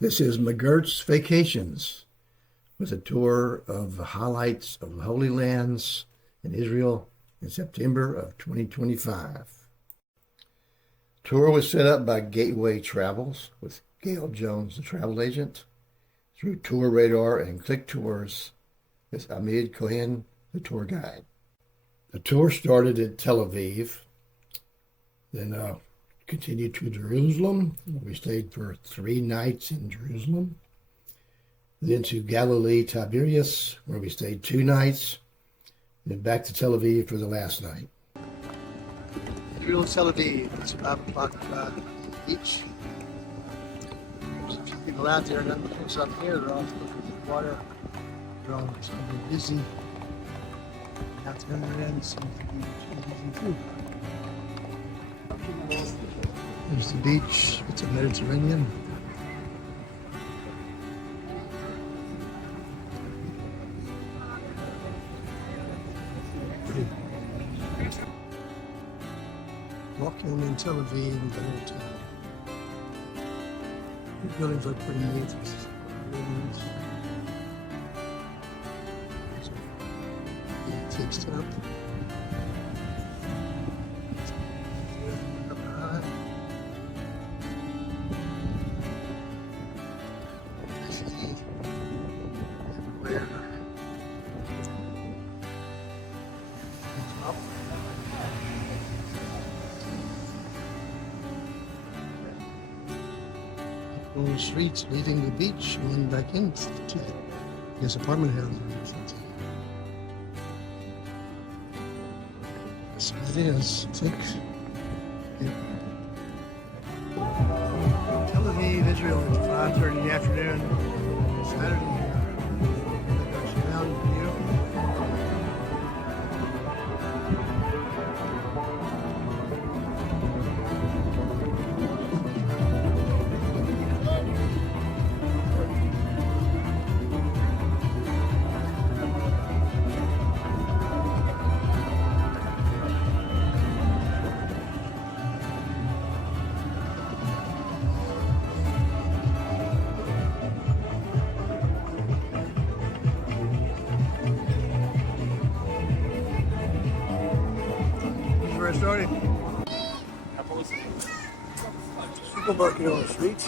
This is McGuirt's Vacations with a tour of the highlights of the Holy Lands in Israel in September of 2025. Tour was set up by Gateway Travels with Gail Jones, the travel agent, through Tour Radar and Click Tours with Amid Cohen, the tour guide. The tour started at Tel Aviv, then continued to Jerusalem. We stayed for 3 nights in Jerusalem. Then to Galilee, Tiberias, where we stayed 2 nights. Then back to Tel Aviv for the last night. Israel, Tel Aviv. It's 5 o'clock beach. There's a few people out there. None of the folks up here. They're all looking at the water. They're all busy. Out there on their end, seems to be busy too. There's the beach. It's a Mediterranean. Walking in Tel Aviv, the whole town. The buildings look pretty neat. Fixed up. Streets leaving the beach and then back into his apartment house. So it is, I think. Yeah. Tel Aviv, Israel, it's 5:30 in the afternoon. Saturday here. It's down beautiful. Started. Supermarket on the streets.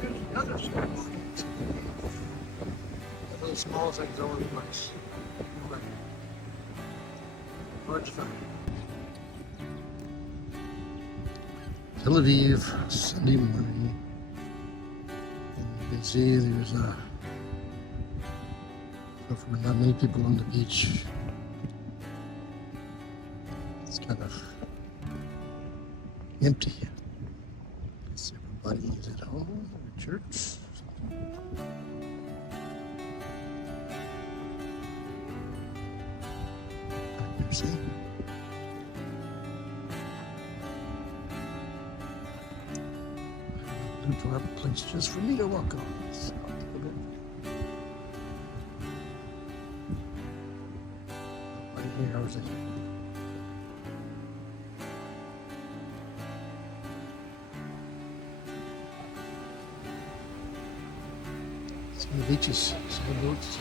There's another supermarket. Those small things all over the place. Hard to find. Tel Aviv, Sunday morning. And you can see there's not many people on the beach. It's kind of empty. Guess everybody is at home or at church. See? Look for a place just for me to walk on. So I'll take a bit. Right here, how's it? The beaches, sailboats.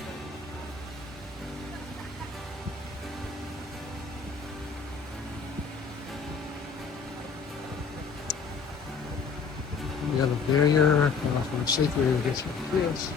We have a barrier, for a safer area to get some wheels.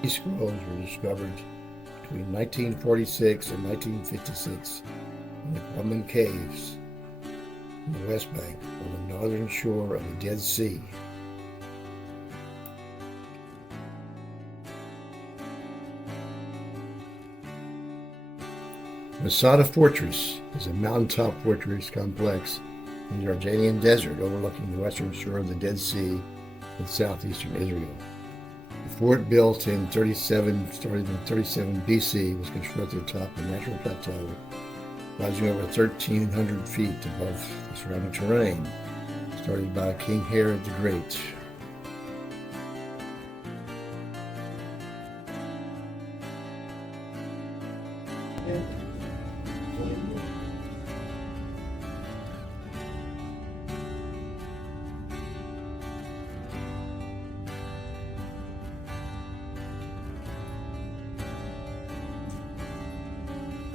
These scrolls were discovered between 1946 and 1956 in the Roman caves in the West Bank on the northern shore of the Dead Sea. Masada Fortress is a mountaintop fortress complex in the Jordanian desert overlooking the western shore of the Dead Sea in southeastern Israel. The fort, built in 37 BC, was constructed atop a natural plateau, rising over 1,300 feet above the surrounding terrain, started by King Herod the Great.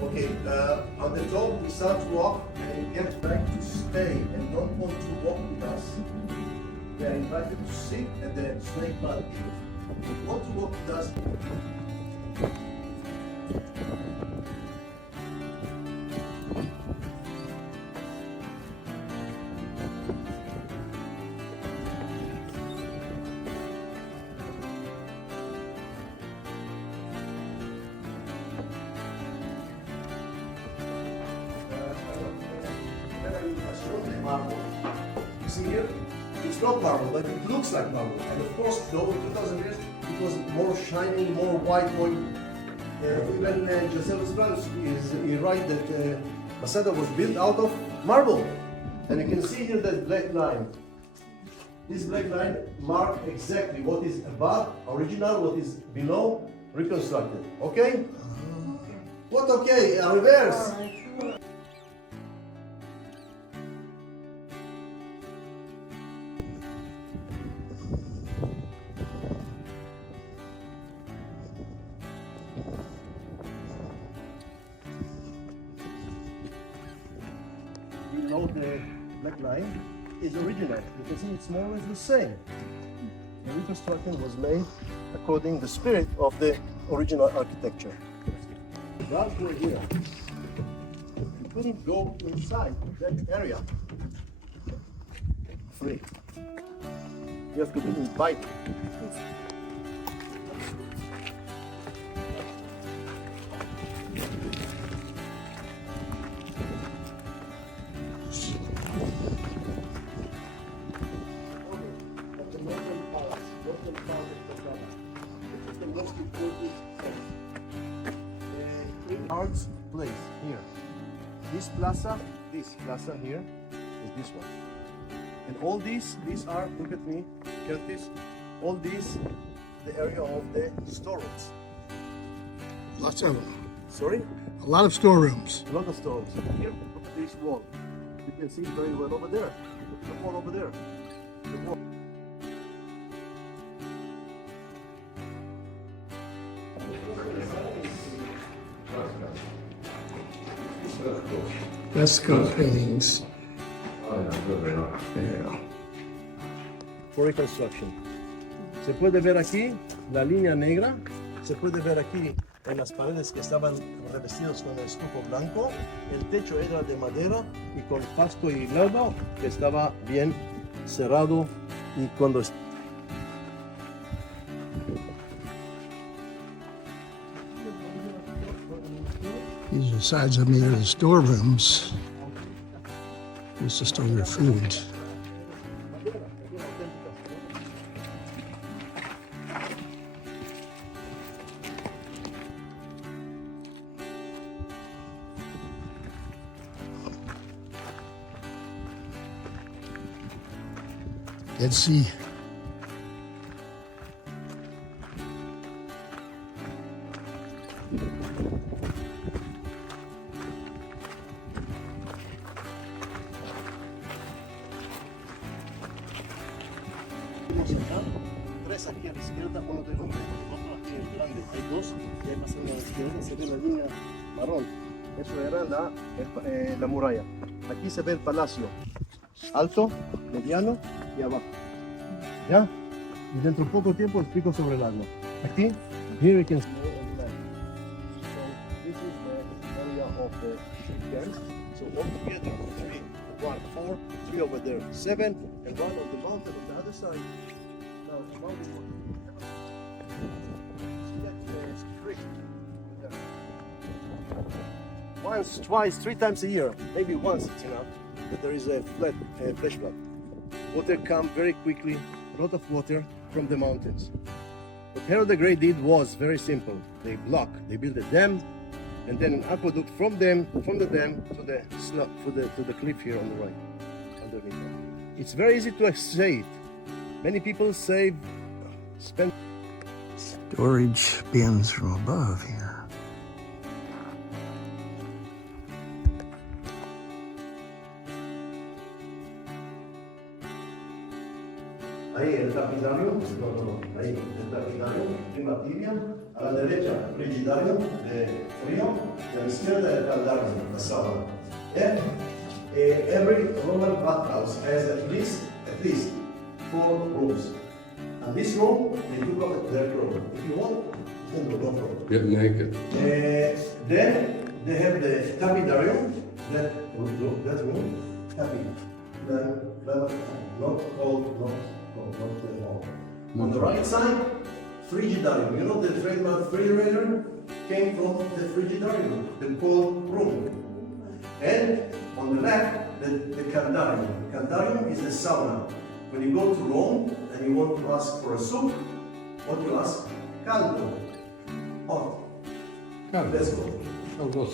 Okay, on the top we start to walk and we get back to stay and don't want to walk with us. They are invited to sit at the snake pit. If you want to walk with us, marble. You see here, it's not marble, but it looks like marble. And of course, over 2,000 years, it was more shining, more white, more. Even Josephus he writes that Masada was built out of marble. And you can see here that black line. This black line marks exactly what is above, original, what is below, reconstructed. Okay? What okay? Reverse. Below the black line is original. You can see it's more or less the same. The reconstruction was made according to the spirit of the original architecture. The guards were here. You couldn't go inside that area free. You have to be invited. Arts place here. This plaza here is this one. And all these are, look at me, Curtis, all these, the area of the storerooms. Lots of them. Sorry? A lot of storerooms. A lot of storerooms. Here, look at this wall. You can see it very well over there. Look at the wall over there. The wall. West Coast paintings. Yeah. For reconstruction. Se puede ver aquí la línea negra, se puede ver aquí en las paredes que estaban revestidos con el estuco blanco, el techo era de madera y con pasto y lodo que estaba bien cerrado y cuando These are sides of made of the storerooms. Used to store your food. Dead Sea. Tres aquí a la izquierda, uno de hombre, otro aquí en grande. Hay dos y ahí pasando a la izquierda se ve la línea marrón. Eso era la muralla. Aquí se ve el palacio. Alto, mediano y abajo. ¿Ya? Y dentro de poco tiempo explico sobre el agua. Aquí, here we can see the land. So this is the area of the camps. So altogether, 3, 1, 4, 3 over there, 7, and 1 on the mountain on the other side. Now, the mountain one. See that street there. once, twice, 3 times a year, maybe once it's enough, that there is a flash flood. Water comes very quickly, a lot of water from the mountains. What Herod the Great did was very simple. They built a dam, and then an aqueduct from the dam to the slope, to the cliff here on the right, underneath. It's very easy to say it. Many people spend Storage bins from above here. ahí el tapidario, ahí el tapidario, prima tibia, a la derecha el frigidario de frío, y a la izquierda el caldario, la sauna. Every Roman bathhouse has at least 4 rooms. And this room, they took off their clothes. If you want, you can go for it. Get naked. Then they have the tapidarium, that room, not cold, not warm. On the right side, frigidarium. You know the trademark refrigerator came from the frigidarium, the cold room. And on the left, the caldarium. The caldarium is the sauna. When you go to Rome and you want to ask for a soup, what you ask? Caldo. Hot. Let's go. Oh, go.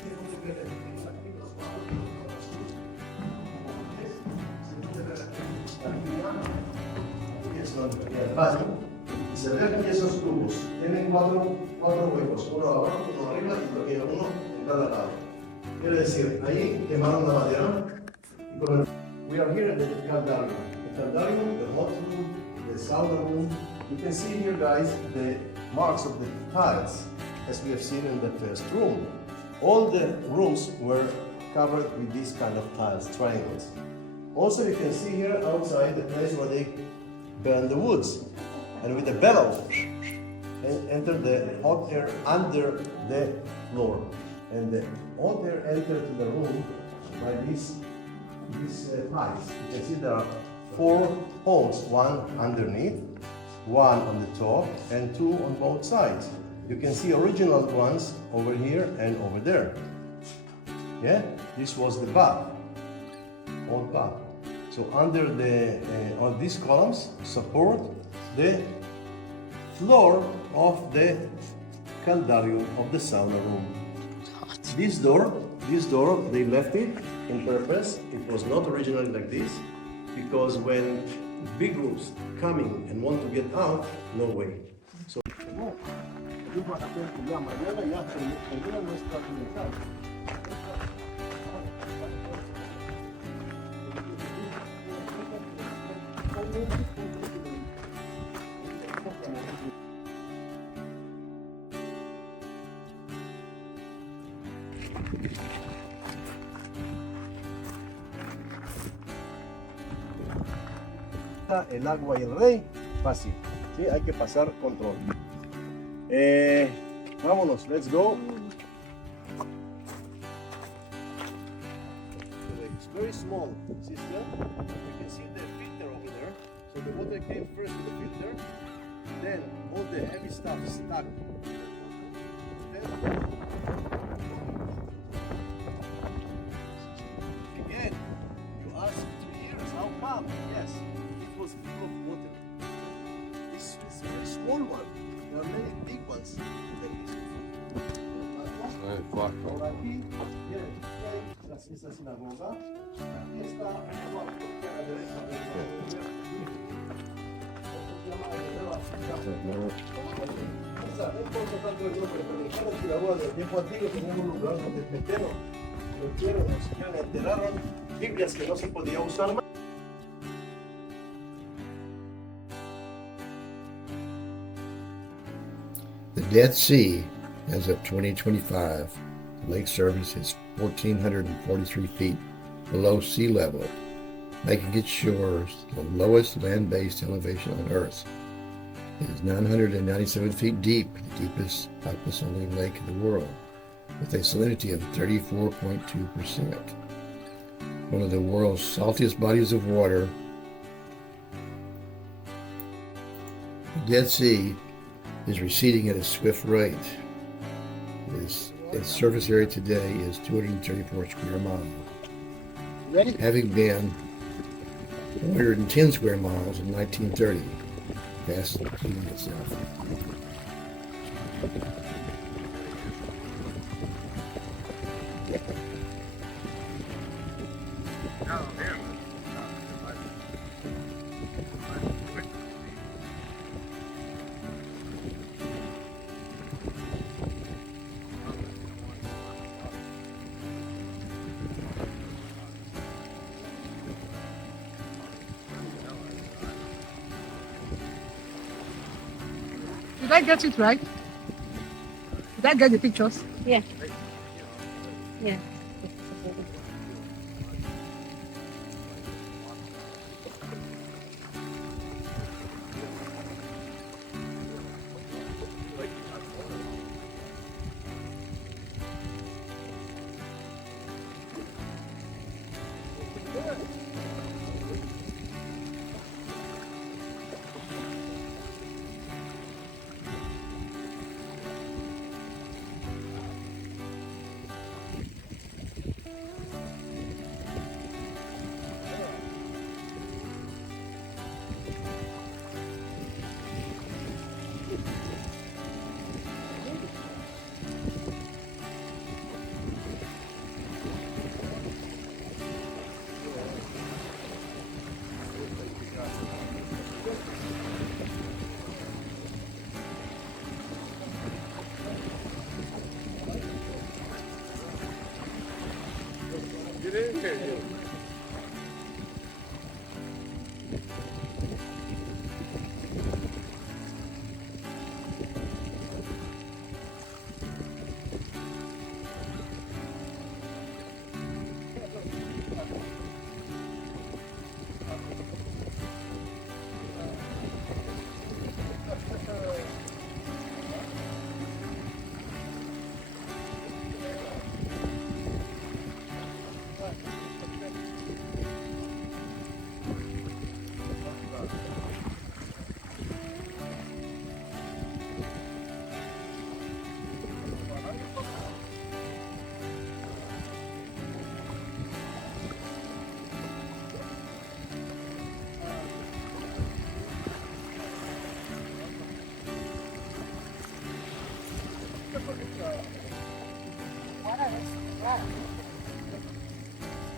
Se ve que esos tubos tienen cuatro huecos, uno abajo, uno arriba y uno en cada lado. Quiere decir, ahí quemaron la madera. We are here at the caldarium. The caldarium, the hot room, the sauna room. You can see here, guys, the marks of the tiles, as we have seen in the first room. All the rooms were covered with these kind of tiles, triangles. Also, you can see here outside the place where they burn the woods, and with a bellow, and enter the hot air under the floor. And the hot air entered to the room by these pipes. You can see there are 4 holes, one underneath, one on the top, and 2 on both sides. You can see original ones over here and over there. Yeah, this was the bath, old bath. So under on these columns support the floor of the caldarium of the sauna room. This door, they left it in purpose. It was not originally like this, because when big groups coming and want to get out, no way. So el agua y el rey, fácil. ¿Sí? Hay que pasar control. Vámonos, let's go. It's very small, see still? You can see the filter over there. So the water came first to the filter, then all the heavy stuff stuck. Again, you ask 3 years, how come? Yes, it was full of water. This is a very small one. There are many big ones than this. Por aquí, miren, esta es la sinagoga. Aquí está el cuarto, a la derecha del cuarto. Se llama el no importa tanto el nombre, pero en cada sinagoga del tiempo antiguo teníamos un lugar donde metieron, enterraron Biblias que no se podía usar más. The Dead Sea, as of 2025, the lake surface is 1,443 feet below sea level, making its shores the lowest land-based elevation on Earth. It is 997 feet deep, the deepest alcoholic lake in the world, with a salinity of 34.2%. One of the world's saltiest bodies of water, the Dead Sea is receding at a swift rate. It is Its surface area today is 234 square miles, Ready? having been 110 square miles in 1930, fast exceeding itself. Did I get it right? Did I get the pictures? Yeah. Yeah.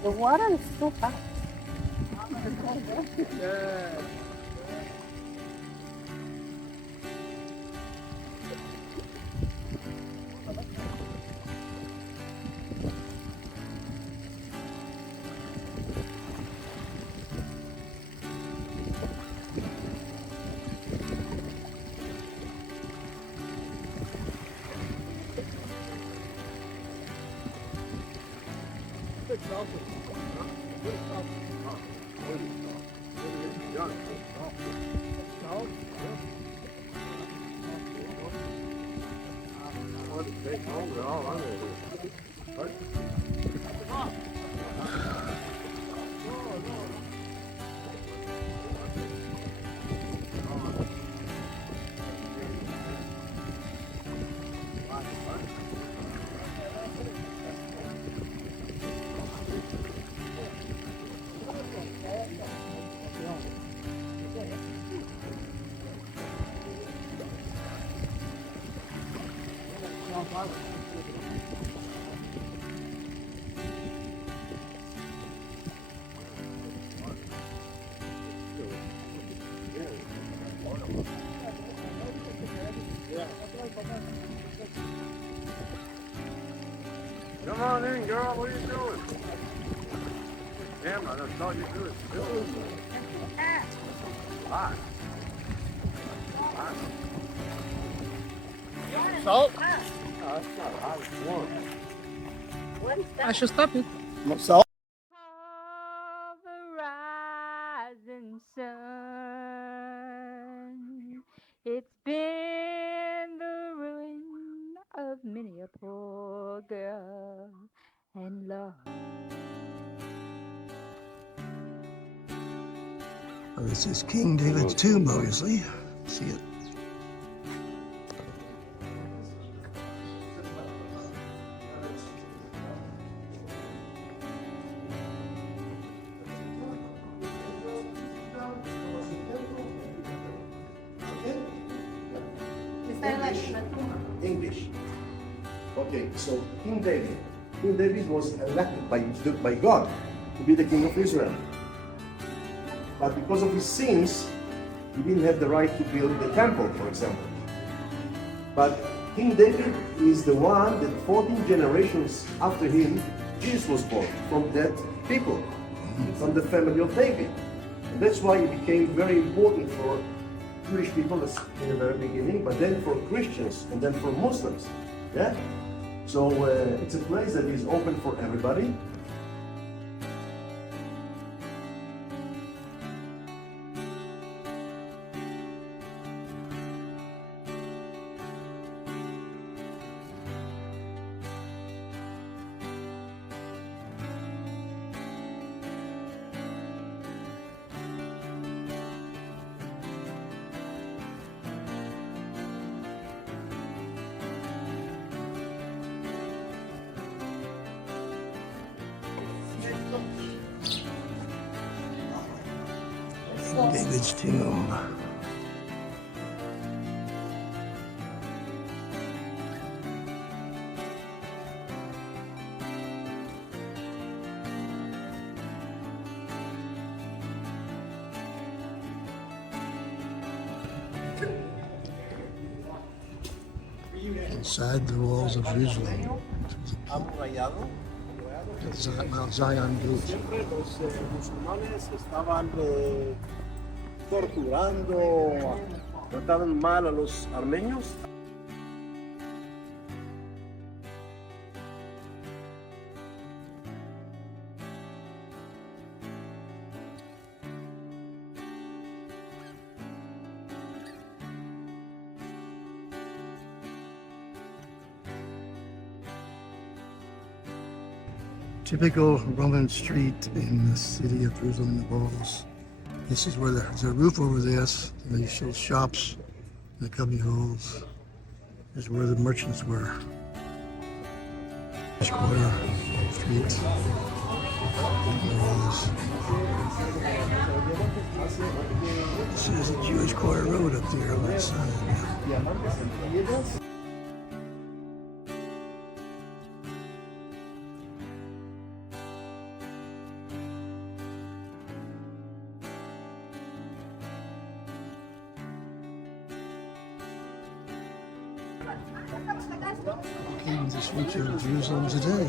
The water is so hot. Come on in, girl. What are you doing? Damn, I just thought you do it. Hot. Hot. Salt? No, it's not hot. It's warm. I should stop it. Salt? Of the rising sun, it's been the ruin of many a poor girl and love. This is King David's tomb, obviously. See it. English. Okay, so King David. King David was elected by God to be the king of Israel. But because of his sins, he didn't have the right to build the temple, for example. But King David is the one that 14 generations after him, Jesus was born from that people, from the family of David. And that's why it became very important for Jewish people in the very beginning, but then for Christians and then for Muslims. Yeah? So it's a place that is open for everybody. David's tomb. Inside the walls of Jerusalem, Mount Zion Gate. Siempre los musulmanes estaban torturando, trataban mal a los armenios. Typical Roman street in the city of Jerusalem, the walls. This is where there's a roof over this. They show shops, the cubby holes. This is where the merchants were. Square, street, walls. This is a Jewish quarter road up there on that side. Looking at the future of Jerusalem today.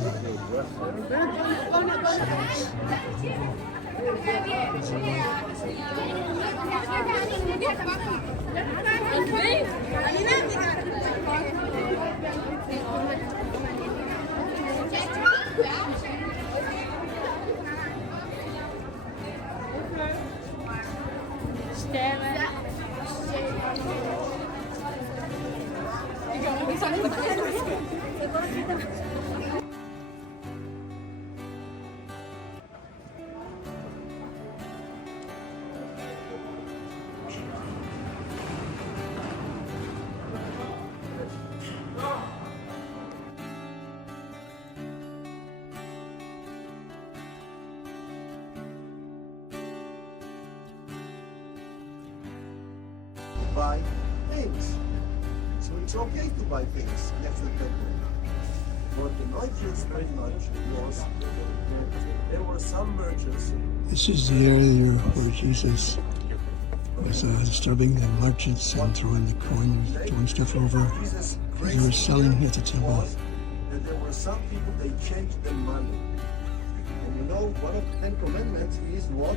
Buy things. So it's okay to buy things next to the temple. What annoyed Jews very much was that there were some merchants. This is the area where Jesus was disturbing the merchants and throwing the coins, throwing stuff over. They were selling at the temple. And there were some people, they changed their money. And you know, one of the 10 Commandments is what?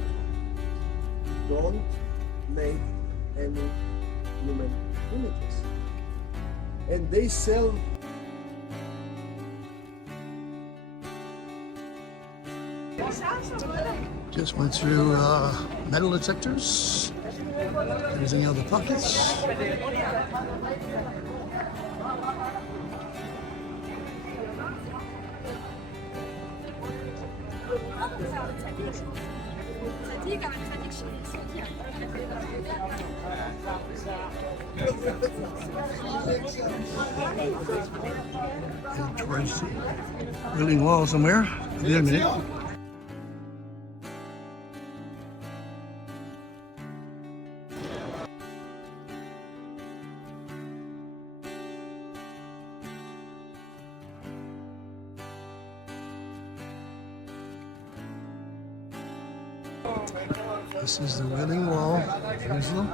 Don't make any human images. And they sell. Just went through metal detectors. Everything out of the pockets. And towards the building wall somewhere. Wait a minute. This is the Wailing Wall of Jerusalem,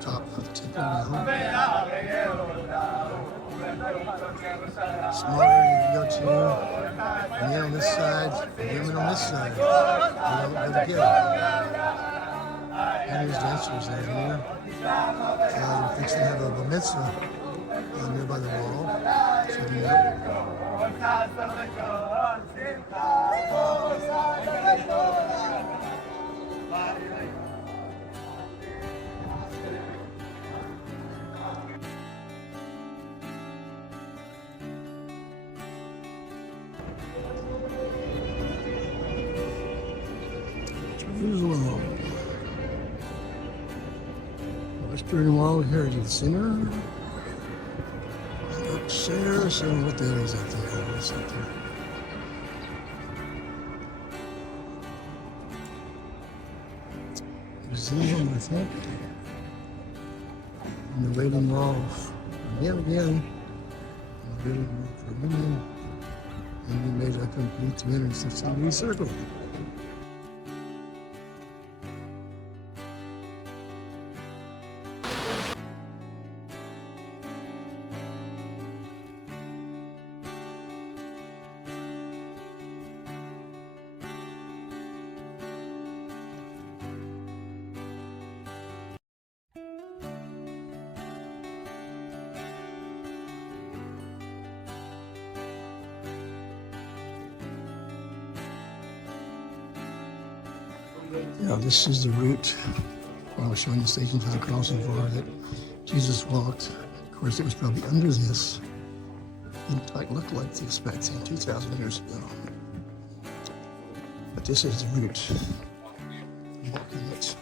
top of the Temple Mount. Small area you can go to. Men on this side, women on this side. They don't go together. And there's dancers down here. Thinks they have a bar mitzvah down there by the wall. Setting up. Jerusalem. Western Wall Heritage Center. Upstairs, so what the hell is that there? What's that there? Museum, I think. And the Wailing Wall again. The Wailing Wall for women. And we made a complete 360-degree circle. Yeah, this is the route I was showing the station to the crossing bar that Jesus walked. Of course, it was probably under this. Didn't quite look like this back then, 2,000 years ago. But this is the route. Walking it.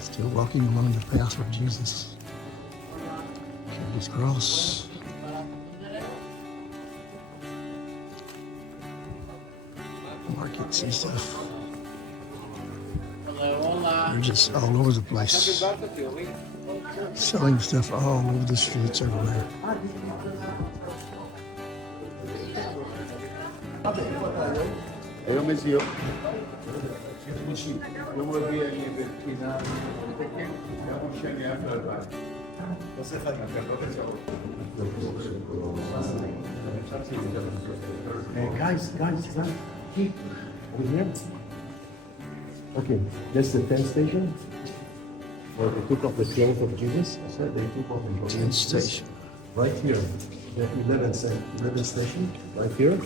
Still walking along the path of Jesus. Carried his cross. Markets and stuff. They're just all over the place. Selling stuff all over the streets everywhere. Guys, keep over here. Okay, that's the tent station where they took off the clothes of Jesus. I said they took off the Tent station. right here. The 11th station, right here,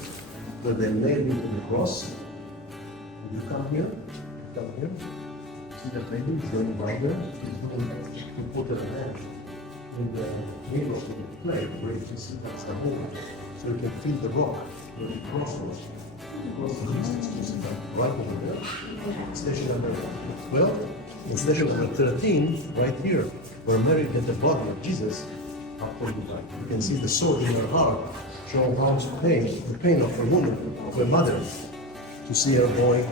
where they nailed him to the cross. You come here. See that lady is going right there? She's going to put her hand in the middle of the plate where you can see that's the hole. So you can feel the rock where the cross was. The cross of Jesus is right over there. Station number 12 and station number 13, right here, where Mary had the body of Jesus after he died. You can see the sword in her heart, showing how much pain, the pain of a woman, of a mother, to see her going.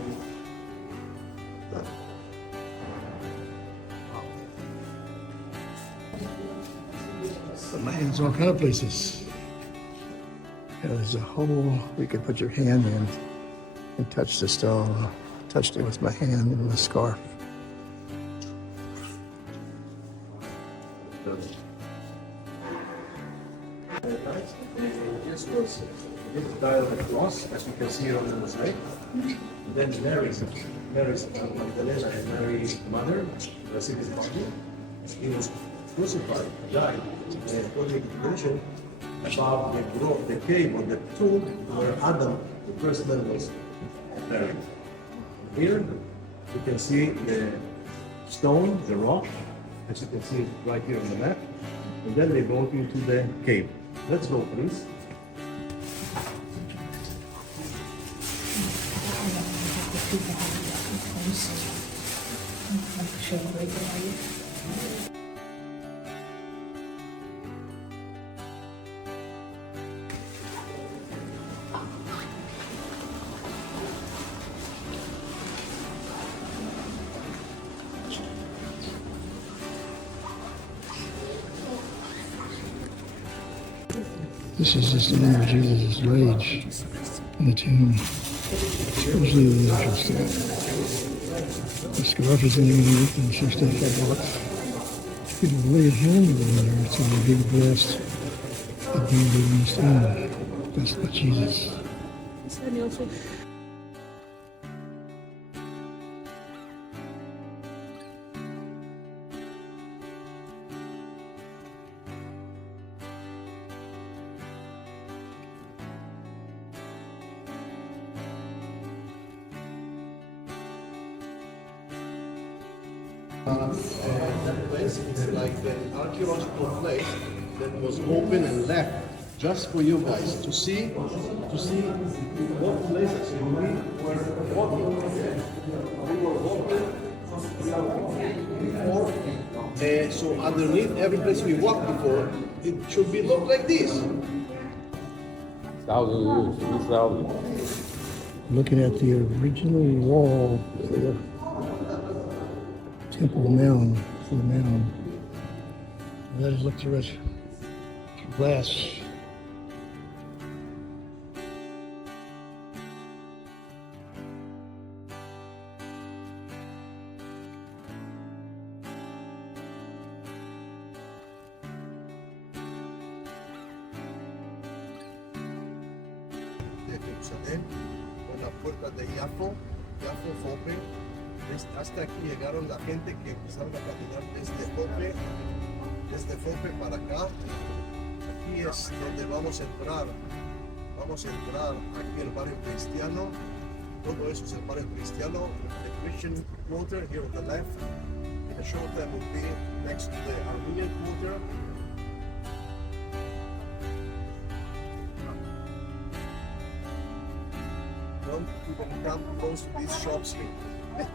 My hands all kind of places. Yeah, there's a hole where you could put your hand in and touch the stone. Touched it with my hand and the scarf. This was died on the cross, as you can see on the mosaic. Then Mary's Magdalena and Mary's mother received his body. He was crucified, died, and according to tradition, about the cave or the tomb where Adam, the first man, was buried. Here you can see the stone, the rock, as you can see right here on the map. And then they go into the cave. Let's go, please. This is just the name of Jesus' rage in the tomb. It's really interesting. The scarf is underneath and some stuff I bought. People lay a hand over there so they get blessed. The baby in the stone. That's what Jesus. That place is like an archeological place that was open and left just for you guys to see what places we were walking. We were walking before, so underneath every place we walked before, it should be look like this. Thousands of years, 3,000. Looking at the original wall for the temple mound, for the mound. Let us look through it. Through glass. De Jerusalén, con la puerta de Yafo, Jope. Hasta aquí llegaron la gente que empezaron a caminar desde Jope para acá. Aquí es donde vamos a entrar. Vamos a entrar aquí el barrio cristiano. Todo eso es el barrio cristiano. The Christian quarter here on the left. In a short time will be next to the Armenian quarter. Don't people come close to these shops here.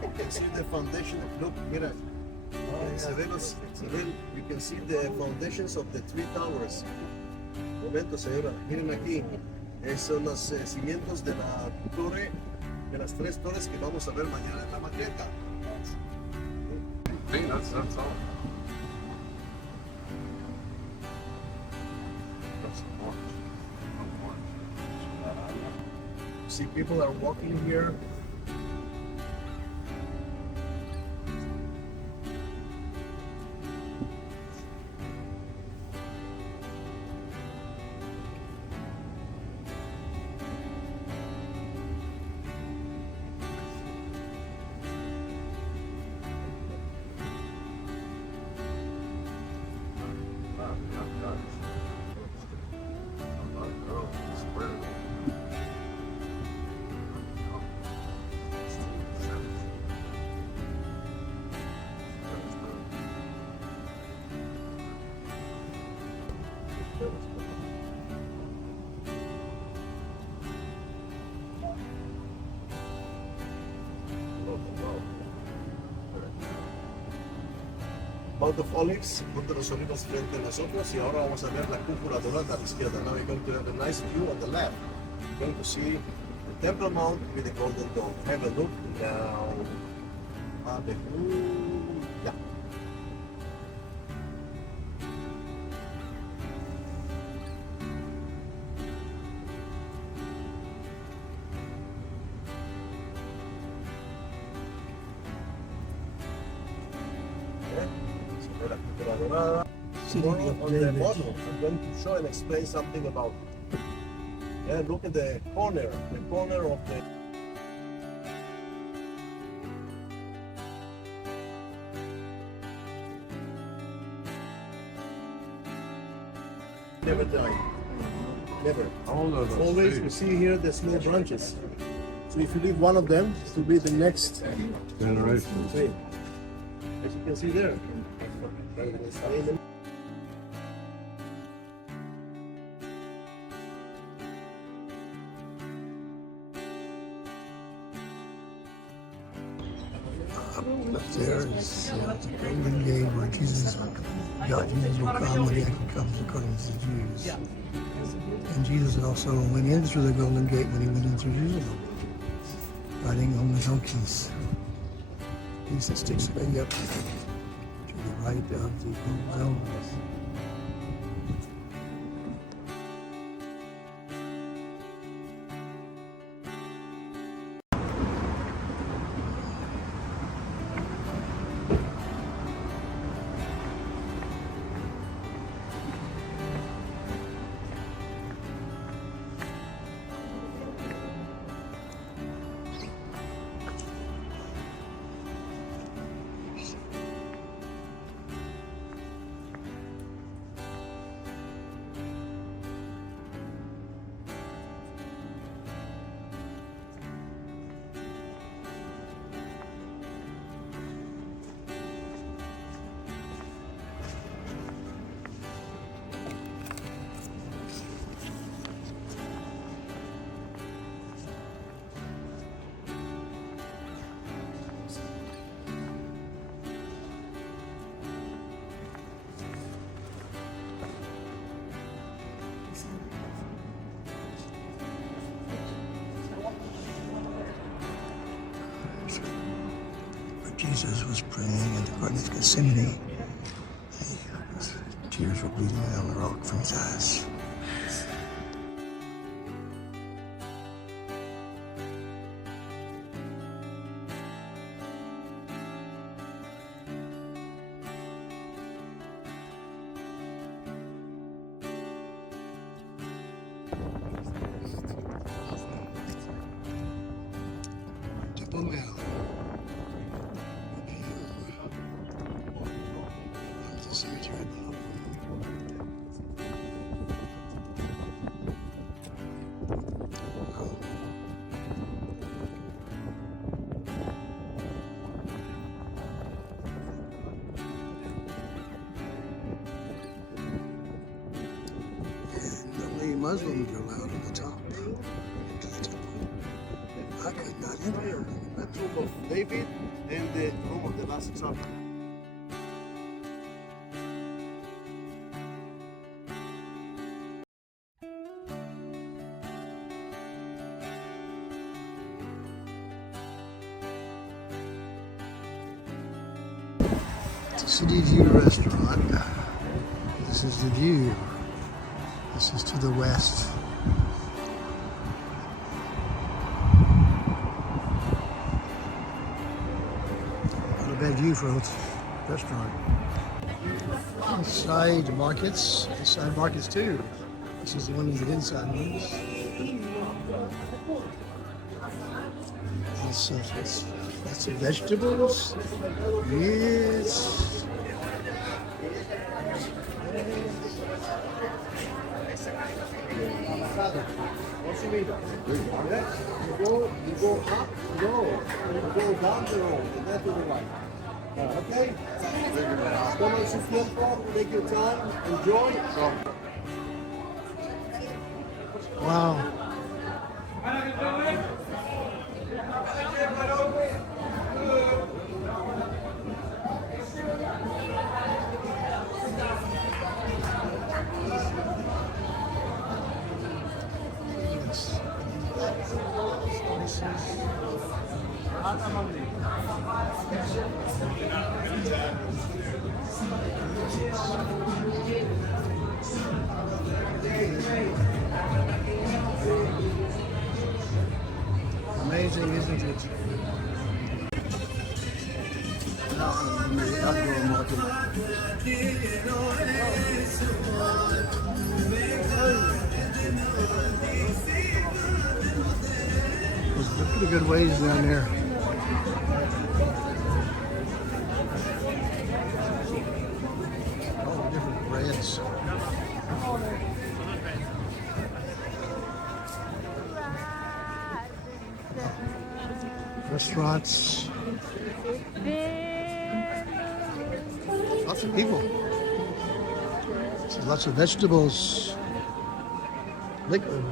You can see the foundation. Look, mira. You can see the foundations of the three towers. Momento, señora. Miren aquí. Son los cimientos de la torre, de las tres torres que vamos a ver mañana en la maqueta. Hey, that's all. That's orange. See, people are walking here. Mount of Olives, Monte de los Olivos frente a nosotros, y ahora vamos a ver la cúpula dorada a la izquierda. Now we're going to have a nice view on the left. We're going to see the Temple Mount with the Golden Dome. Have a look now. Hallelujah. City of On the David. model, I'm going to show and explain something about it. Yeah, look at the corner of the never die. Never. All of those Always trees. we see here the small branches. So if you leave one of them, it will be the next Generation. tree. As you can see there. Up there is the Golden Gate where Jesus will come when he actually comes according to the Jews. And Jesus also went in through the Golden Gate when he went in through Jerusalem, riding on the donkeys. Piece that sticks way up to the right of the dome. Jesus was praying in the Garden of Gethsemane. Tears were bleeding down the rock from his eyes. Muslims are allowed on the top. I could not enter. The tomb of David and the tomb of the Last Supper. It's a City View restaurant. This is the view. This is to the west. Not a bad view for a restaurant. Inside markets too. This is the one with the inside ones. Lots of vegetables. Yes. What's the meter? Yes. You go up the road, you go down the road, and then to the right. Okay? Toma su tiempo, take your time, enjoy. Wow. Amazing, isn't it? Outdoor market. There's pretty good ways down there. All the different breads. Restaurants. Lots of people. Lots of vegetables. Liquid.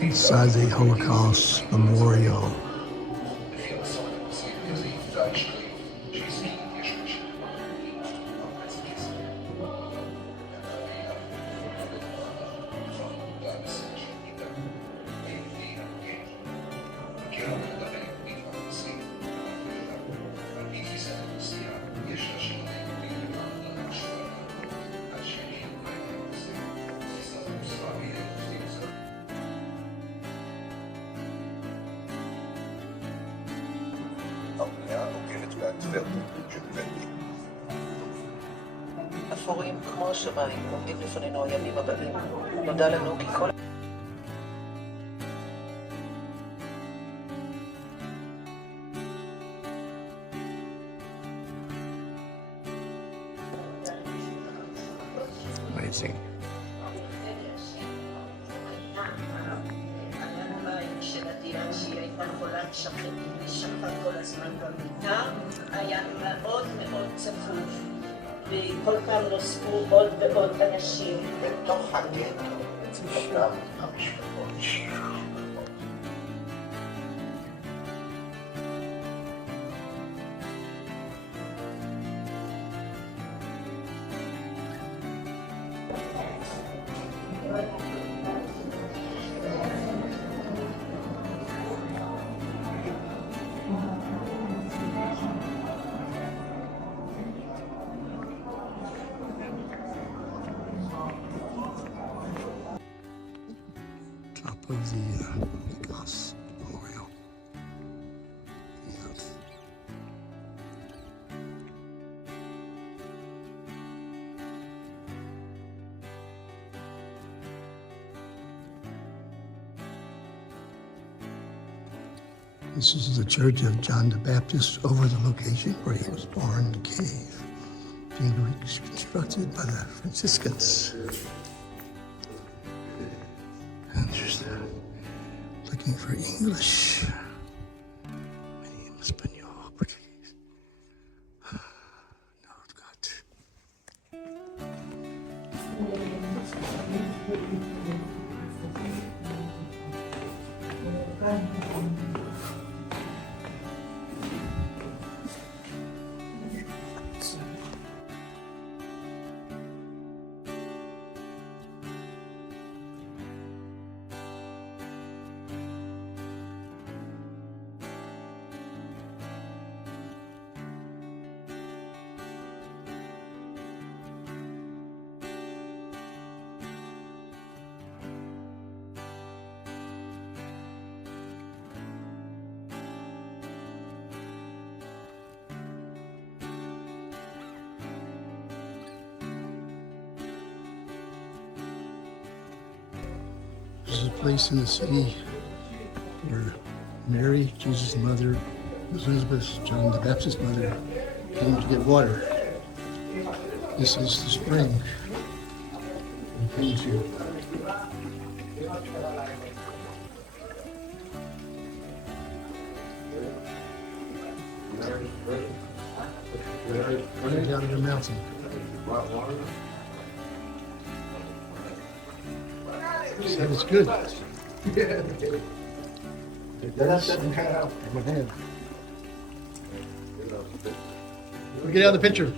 Inside the Holocaust Memorial. אפורים כמו השמיים עומדים לפנינו הימים הבאים. נודע לנו כי כל... Amazing. היה מאוד מאוד צפוף, וכל פעם נוספו עוד ועוד אנשים בתוך הגטו, אותם המשפחות. top of the Goss Memorial. Yes. This is the Church of John the Baptist over the location where he was born, the cave, being reconstructed by the Franciscans. And just looking for English. Many in Espanol, Portuguese. No, I've got. This is a place in the city where Mary, Jesus' mother, Elizabeth, John the Baptist's mother, came to get water. This is the spring we came to. Running down the mountain. So it's good. We'll get out of the picture.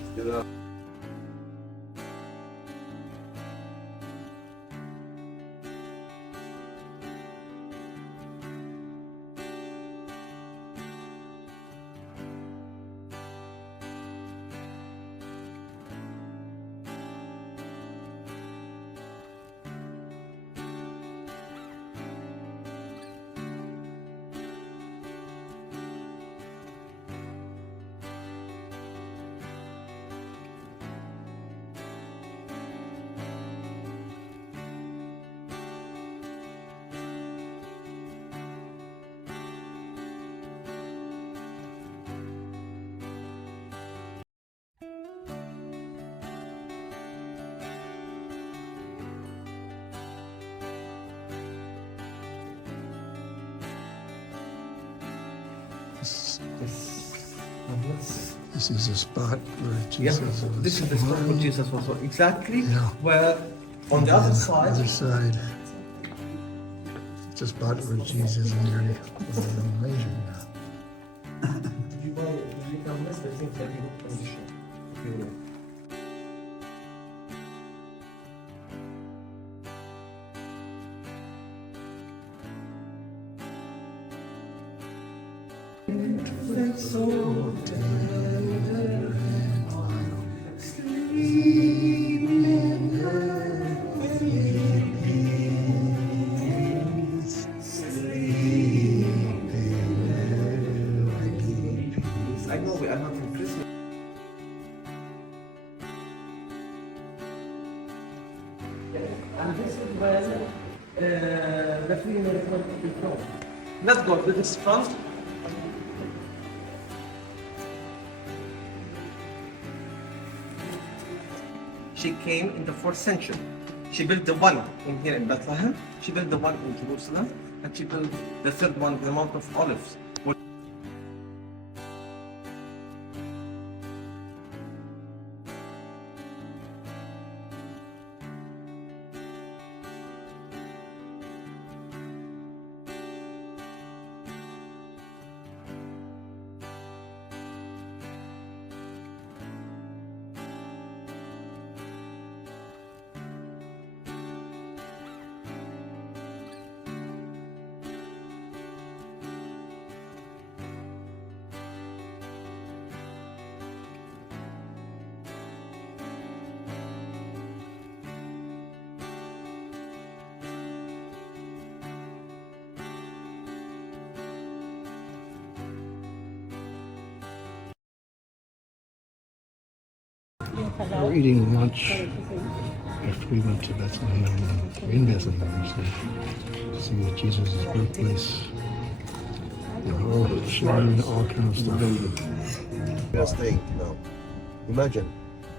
This is a spot where Jesus was this is the spot where Jesus was born. Exactly Yeah. where on the other side. Other side. It's a spot where Jesus and Mary were amazing. You can miss the things that you don't condition. So tender and wild, sleeping in earthly peace, sleeping in earthly peace. I know we are not in Christmas. And this is where the female is going to be from. Let's go to this front. She came in the 4th century. She built the one in here in Bethlehem, she built the one in Jerusalem, and she built the 3rd one, the Mount of Olives. We're eating lunch after we went to Bethlehem. We're in Bethlehem, so to see that Jesus' birthplace. And all shrine, all kind of stuff. Best thing now. Imagine.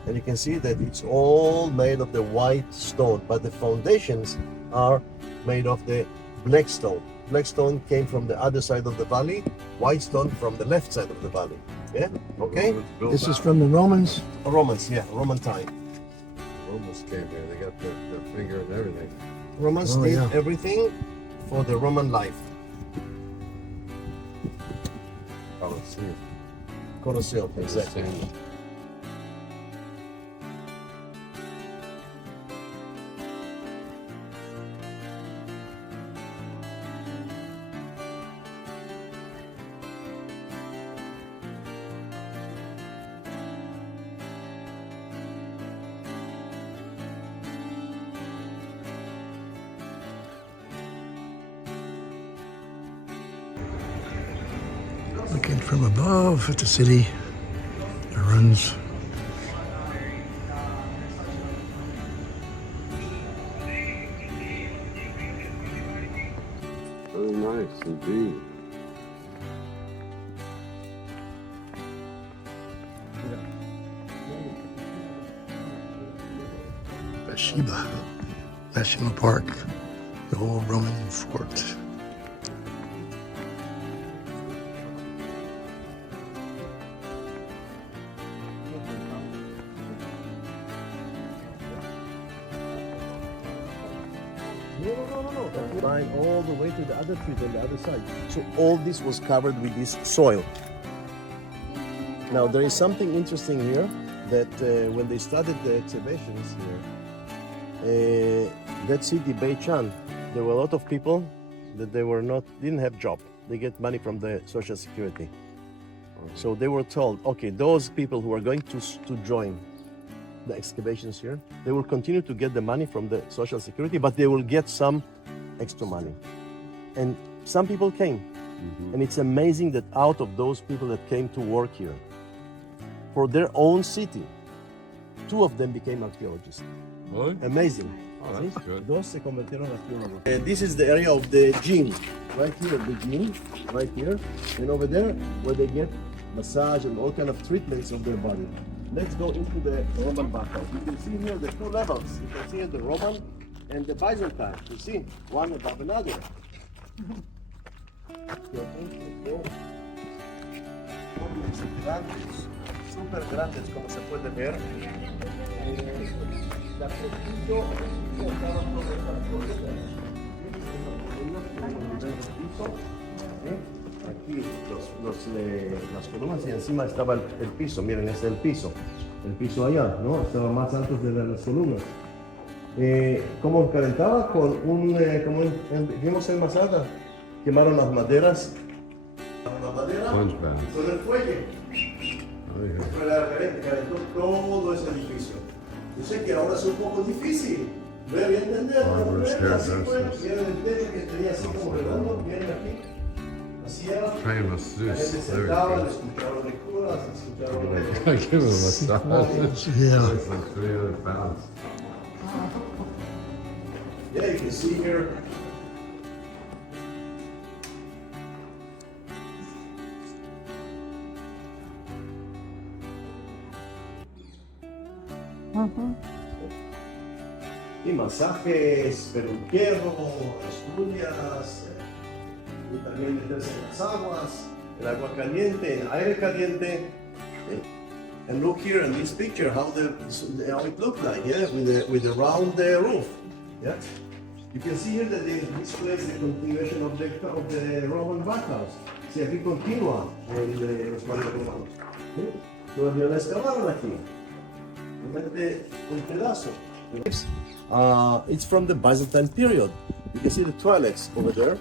And you can see that it's all made of the white stone, but the foundations are made of the black stone. Black stone came from the other side of the valley, white stone from the left side of the valley. Yeah? Okay? This is from the Romans. Romans, yeah, Roman time. Romans came here. They got their finger and everything. Romans Oh, did yeah. everything for the Roman life. Colosseum. Colosseum, exactly. Looking from above at the city that runs. Very nice indeed. Bathsheba National Park, the old Roman fort. No. Line all the way to the other tree on the other side. So all this was covered with this soil. Now there is something interesting here that when they started the excavations here, that city Beit Shan, there were a lot of people that didn't have job. They get money from the Social Security. So they were told, okay, those people who are going to join the excavations here, they will continue to get the money from the Social Security, but they will get some extra money. And some people came. And it's amazing that out of those people that came to work here, for their own city, 2 of them became archaeologists. Really? Amazing. Oh, that's good. Dos se convirtieron en arqueólogos. This is the area of the gym. Right here, the gym, right here. And over there, where they get massage and all kind of treatments of their body. Let's go into the Roman bathhouse. You can see here the 2 levels. You can see here the Roman and the Byzantine. You see, one above another. Grandes, super grandes, como se puede ver. La poquito estaba por aquí las columnas y encima estaba el piso. Miren, ese es el piso allá, ¿no? Estaba más alto de las columnas. ¿Cómo calentaba? Con como vimos en Masada, quemaron las maderas. La madera Sponge bath. con el fuelle. Oh, yeah. Fue la calentó todo ese edificio. Yo sé que ahora es un poco difícil. Voy a entender. Oh, we're scared Así of fue. this. Miren el techo que tenía así como redondo. Miren aquí. Así era. Train must do La gente this. There we sentaba, go. le escucharon lecturas, escucharon Give him a massage. Yeah. It's like 300 pounds. Yeah, you can see here. Y masajes, peluquero, estudias, y también meterse en las aguas, el agua caliente, el aire caliente. And look here in this picture how how it looked like, yeah, with the round roof, yeah. You can see here that this place the continuation of the Roman bathhouse. Si aquí continúa los paneles romanos. Todavía la excavaron aquí. Realmente un pedazo. It's from the Byzantine period. You can see the toilets over there.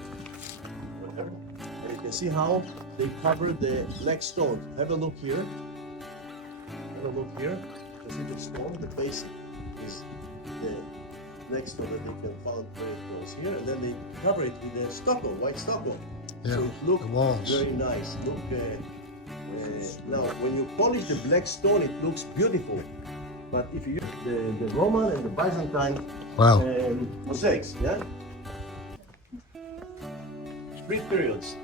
And you can see how they covered the black stone. Have a look here. Have a look here. You can see the stone, the base is the black stone that they can find very close here. And then they cover it with the stucco, white stucco. Yeah, So it looks the walls. very nice. Look, now when you polish the black stone, it looks beautiful. But if you use the Roman and the Byzantine Wow. mosaics, yeah? Three periods.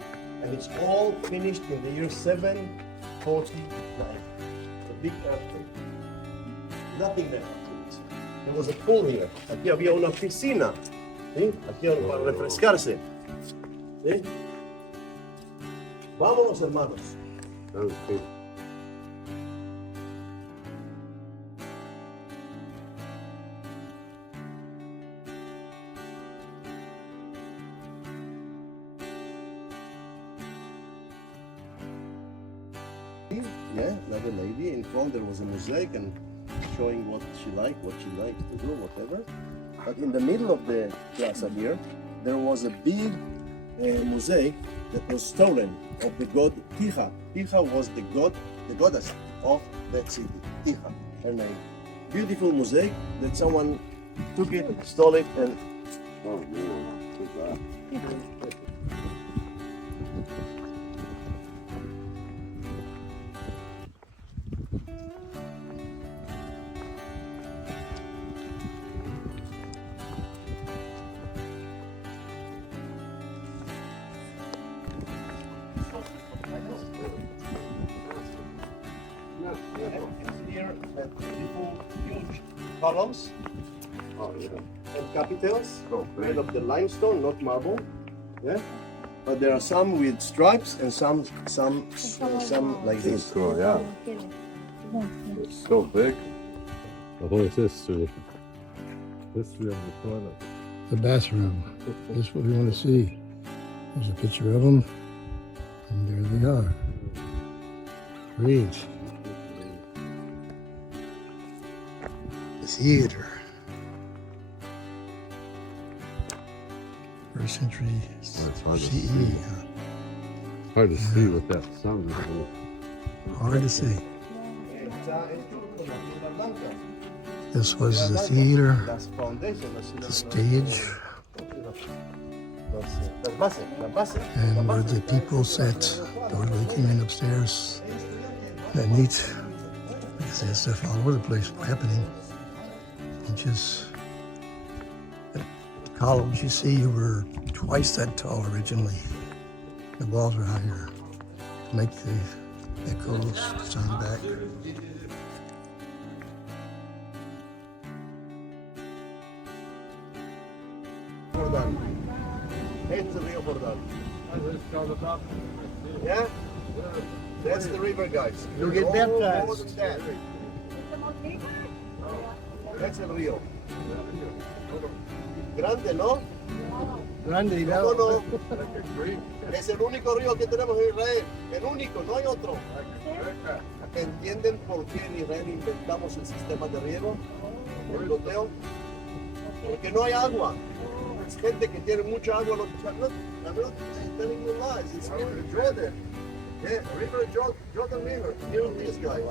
And it's all finished in the year 749. A big earthquake. Nothing left. There was a pool here. Aquí había una piscina. ¿Sí? Aquí para refrescarse. ¿Sí? Vámonos, hermanos. Okay. Yeah, another lady. In front there was a mosaic and showing what she liked to do, whatever. But in the middle of the plaza here, there was a big mosaic that was stolen of the god Tabgha. Tabgha was the goddess of that city. Tabgha, her name. Beautiful mosaic that someone took it, stole it, and Oh, man. Too bad. here that beautiful huge columns Oh, yeah. and capitals Oh, made of the limestone, not marble. Yeah, but there are some with stripes and some like this. Cool, yeah. So big. The whole history. History of the toilet. The bathroom. This is what we want to see. There's a picture of them. And there they are. Read. The theater. First century It's hard to CE. see. It's hard to see with that sun. Hard to see. This was the theater, the stage, and where the people sat. They came in upstairs. That neat. Because there's stuff all over the place happening. And just the columns you see were twice that tall originally. The walls were higher to make the echoes sound back. It's the Rio Jordan. Yeah? That's the river, guys. You get More baptized. than that. That's el río. Grande, ¿no? Grande, No, no. Es el único río que tenemos en Israel. El único, no hay otro. ¿Entienden por qué en Israel inventamos el sistema de riego? El goteo. Porque no hay agua. Es gente que tiene mucha agua. I'm not telling you lies. It's River Jordan. Yeah, Jordan River. Here it is, guys.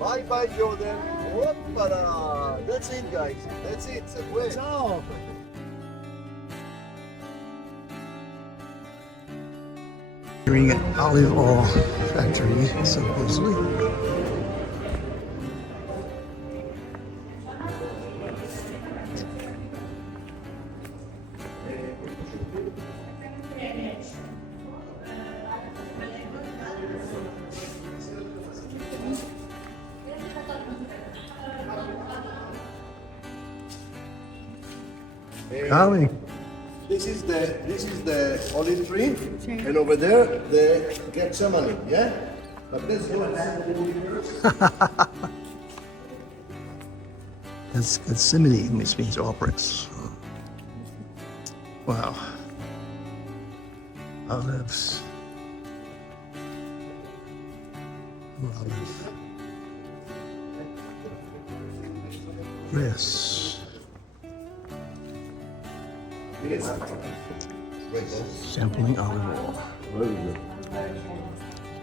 Bye bye, Jordan. Whoop-a-da. That's it, guys. That's it. Se fue. Ciao. During an olive oil factory, supposedly. Coming. This is the olive tree, and over there the Gethsemane, yeah? But this That's Gethsemane, which means operates. Wow. Olives. Olive. Yes. Sampling olive oil.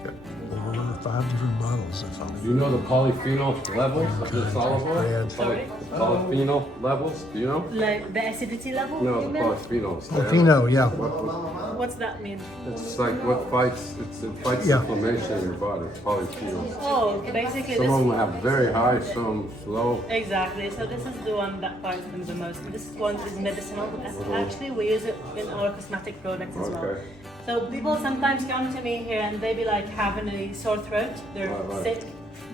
5 different bottles I found. Do you know the polyphenol levels of this olive oil? Bread. Polyphenol levels, do you know? Like the acidity level? No, you the mean? polyphenols. Filipino, yeah. What's that mean? It's like what fights, it fights Yeah. inflammation in your body, polyphenols. Oh, basically Some of them this. have very high, some low. Exactly. So this is the one that fights them the most. This one is medicinal. Actually, we use it in our cosmetic products as well. Okay. So people sometimes come to me here and they be like having a sore throat. They're Right. sick.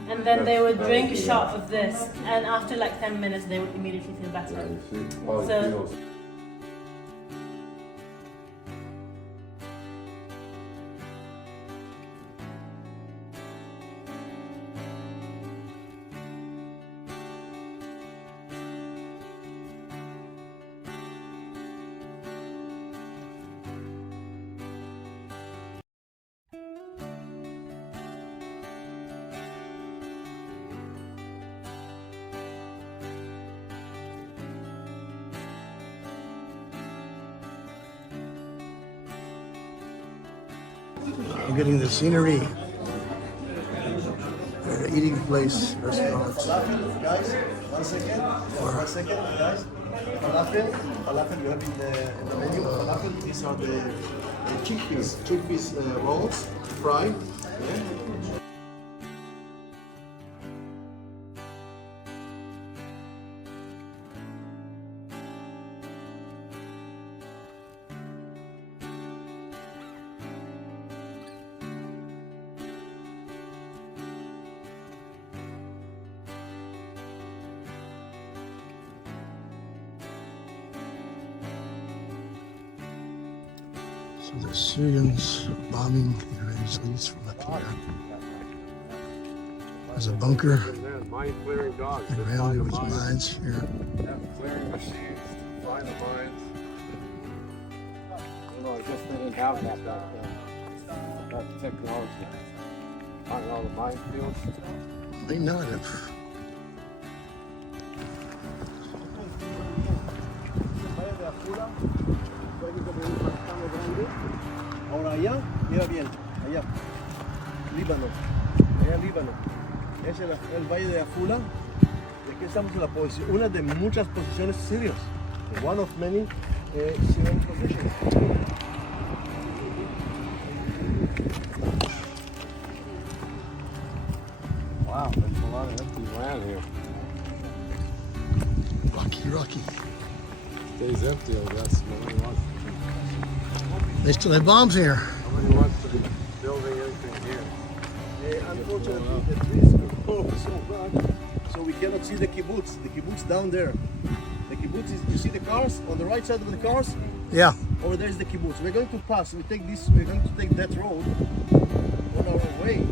And then they would That drink would a be shot of this, and after like 10 minutes, they would immediately feel Yeah, better. you see, polyphenols. I'm getting the scenery. Eating place, restaurant. Guys, 1 second. 1 second, guys. Falafel you have in the menu. Falafel, these are the chickpeas rolls, fried. Yeah. So the Syrians bombing the Israelis from up here. There's a bunker. Mine clearing dogs. They're Apparently there was finding mines here. They have clearing machines to find the mines. Well, I guess they didn't have that technology. Finding all the minefields. They not have. Ahora allá, mira bien, allá, Líbano, allá Líbano. Es el valle de Afula. Y aquí estamos en la posición, una de muchas posiciones sirias. One of many Syrian positions. Wow, there's a lot of empty land here. Rocky. Stays empty, I guess. Nobody wants They still have bombs here. Nobody wants to be building anything here. Unfortunately, the trees are so bad, so we cannot see the kibbutz. The kibbutz down there. The kibbutz is, you see the cars on the right side of the cars? Yeah. Over there is the kibbutz. We're going to pass. We're going to take that road on our way.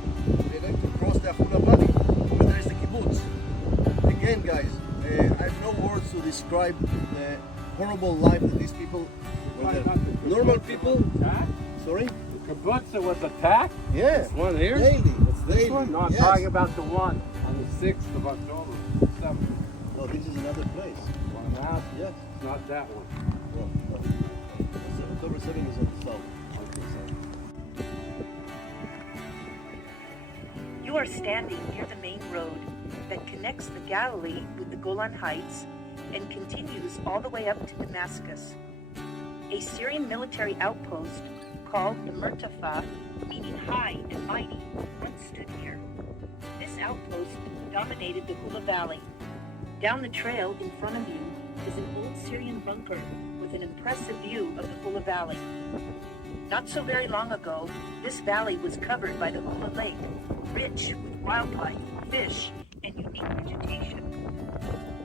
We're going to cross the Afula Valley. Over there is the kibbutz. Again, guys, I have no words to describe the horrible life that these people were there. Normal people. Sorry? The kibbutz that was attacked? Yeah. This one here? Daily. It's daily. This one? No, I'm Yes. talking about the one on the 6th of October. 7th. No, this is another place. One house? Yes. It's not that one. No. October 7 is on the south. You are standing near the main road that connects the Galilee with the Golan Heights and continues all the way up to Damascus. A Syrian military outpost called the Murtafa, meaning high and mighty, once stood here. This outpost dominated the Hula Valley. Down the trail in front of you is an old Syrian bunker with an impressive view of the Hula Valley. Not so very long ago, this valley was covered by the Hula Lake, rich with wildlife, fish, and unique vegetation.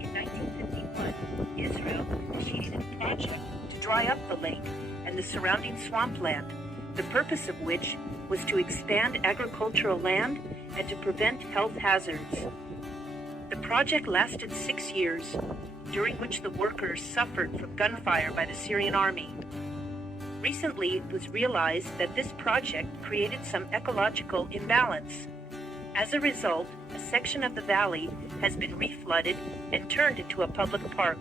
In 1951, Israel initiated a project to dry up the lake and the surrounding swampland, the purpose of which was to expand agricultural land and to prevent health hazards. The project lasted 6 years, during which the workers suffered from gunfire by the Syrian army. Recently, it was realized that this project created some ecological imbalance. As a result, a section of the valley has been reflooded and turned into a public park.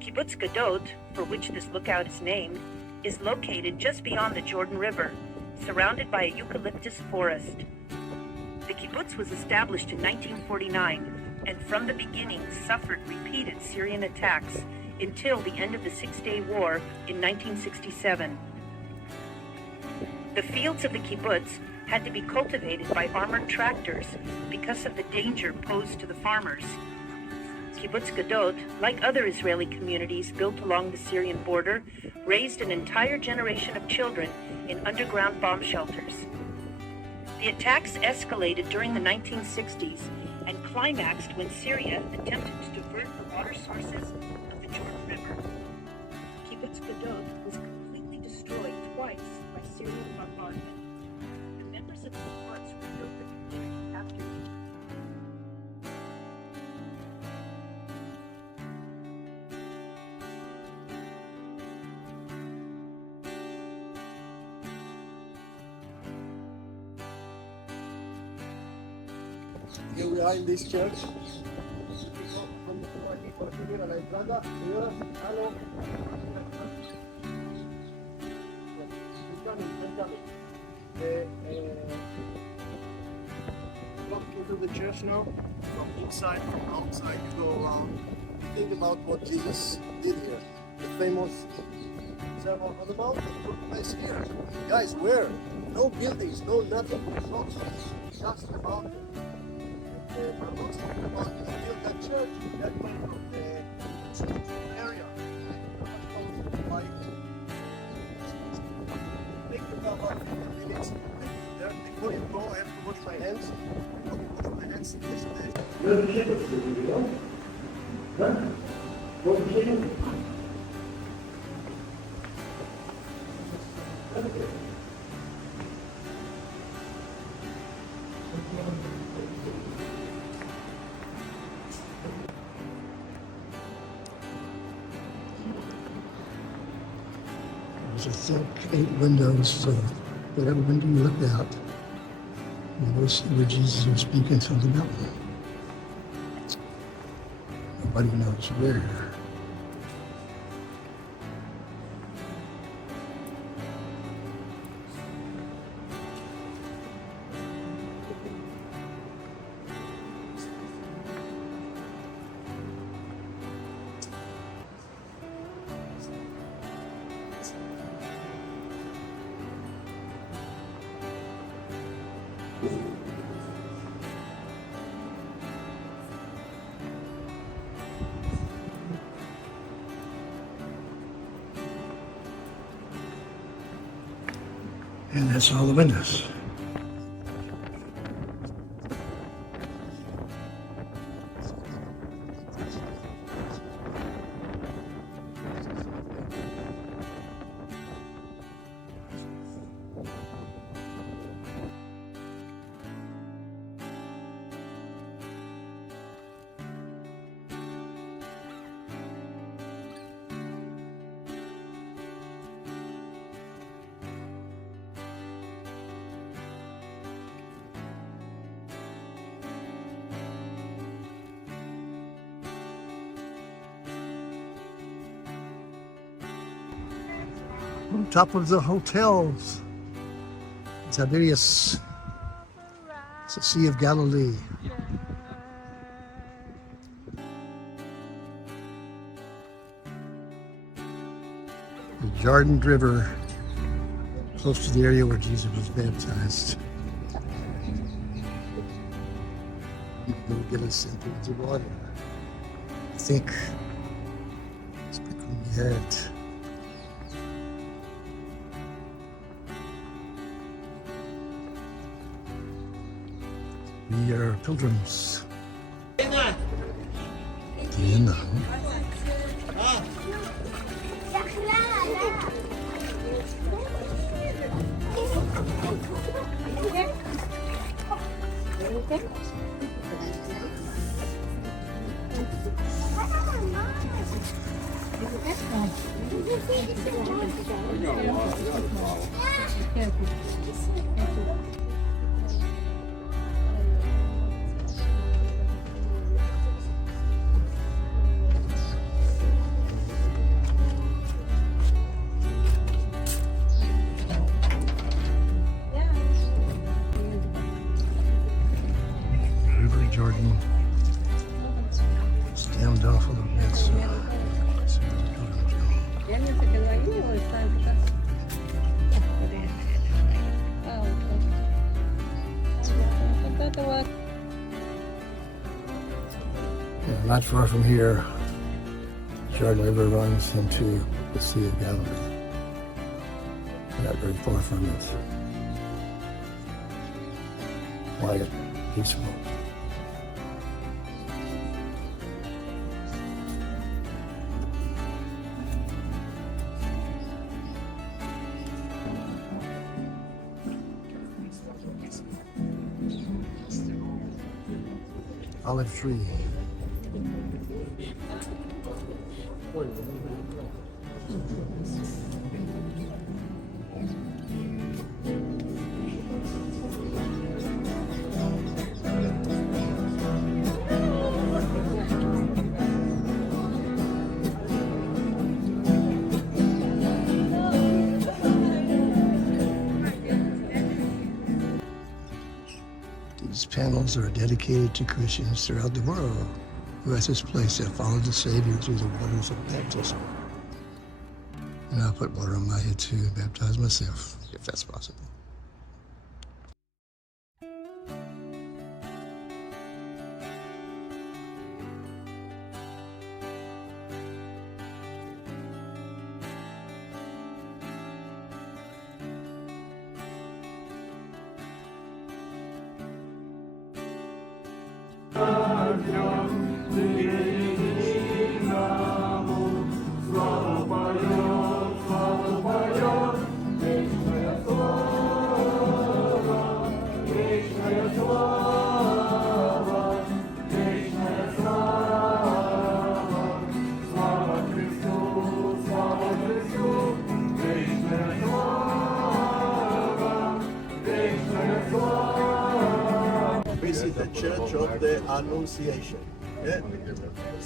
Kibbutz Gadot, for which this lookout is named, is located just beyond the Jordan River, surrounded by a eucalyptus forest. The kibbutz was established in 1949 and from the beginning suffered repeated Syrian attacks until the end of the Six-Day War in 1967. The fields of the kibbutz had to be cultivated by armored tractors because of the danger posed to the farmers. Kibbutz Gadot, like other Israeli communities built along the Syrian border, raised an entire generation of children in underground bomb shelters. The attacks escalated during the 1960s and climaxed when Syria attempted to divert the water sources of the Jordan River. Kibbutz Gadot was completely destroyed twice by Syrian bombardment. The members of the kibbutz rebuilt the community after the Here we are in this church. Mira la entrada, señoras, hello. Walk into the church now. From inside, from outside, you go around. Think about what Jesus did here. The famous Sermon on the Mount took place here. Guys, where? No buildings, no nothing. Just a mountain. Most of the about built that church that came from the area. Think about what 15 minutes there before you go. I have to wash my hands. Wash my hands in this place. Where's the kibbutz? Do you know? Huh? Where's the kibbutz? There's a thick 8 windows, so whatever window you look out, you will see where Jesus was speaking from the mountain. Nobody knows where. And that's all the windows. On top of the hotels, Tiberias, it's the Sea of Galilee. The Jordan River, close to the area where Jesus was baptized. Will get us into the water. I think it's become the head. We are pilgrims. Vienna. Not far from here, the Jordan River runs into the Sea of Galilee. Not very far from it. Quiet, peaceful. Olive tree. These panels are dedicated to Christians throughout the world who at this place have followed the Savior through the waters of baptism. And I'll put water on my head too and baptize myself, if that's possible. Visit the Church of the Annunciation. Yeah?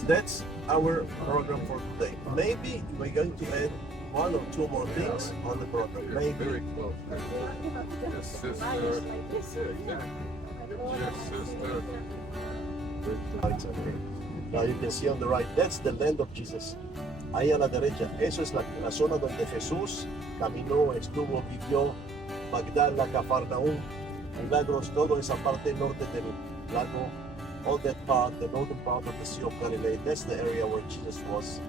That's our program for today. Maybe we're going to add one or two more things on the program. Maybe. Very close. Yes, sister. Yes, sister. Now you can see on the right, that's the land of Jesus. Ahí a la derecha, eso es la zona donde Jesús caminó, estuvo, vivió, Magdala, Capernaum, milagros, toda esa parte norte del lago, all that part, the northern part of the Sea of Galilee, that's the area where Jesus was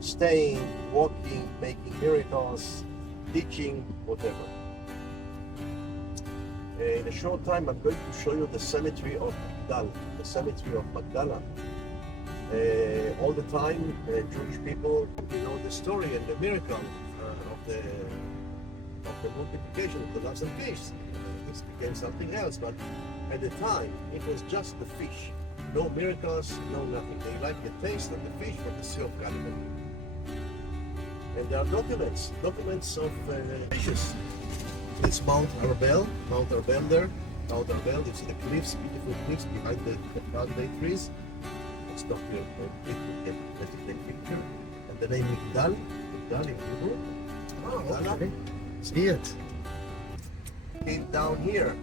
staying, walking, making miracles, teaching, whatever. In a short time, I'm going to show you the cemetery of Magdala, the cemetery of Magdala. All the time, Jewish people, the story and the miracle of the multiplication of the loaves and fish. This became something else, but at the time, it was just the fish. No miracles, no nothing. They liked the taste of the fish from the Sea of Galilee. And there are documents of fishes. It's Mount Arbel there. Mount Arbel, you see the cliffs, beautiful cliffs behind the palm trees. Let's stop here for a bit. Let's take a picture. And the name Migdal in Hebrew. Oh, okay. See it. Came down here,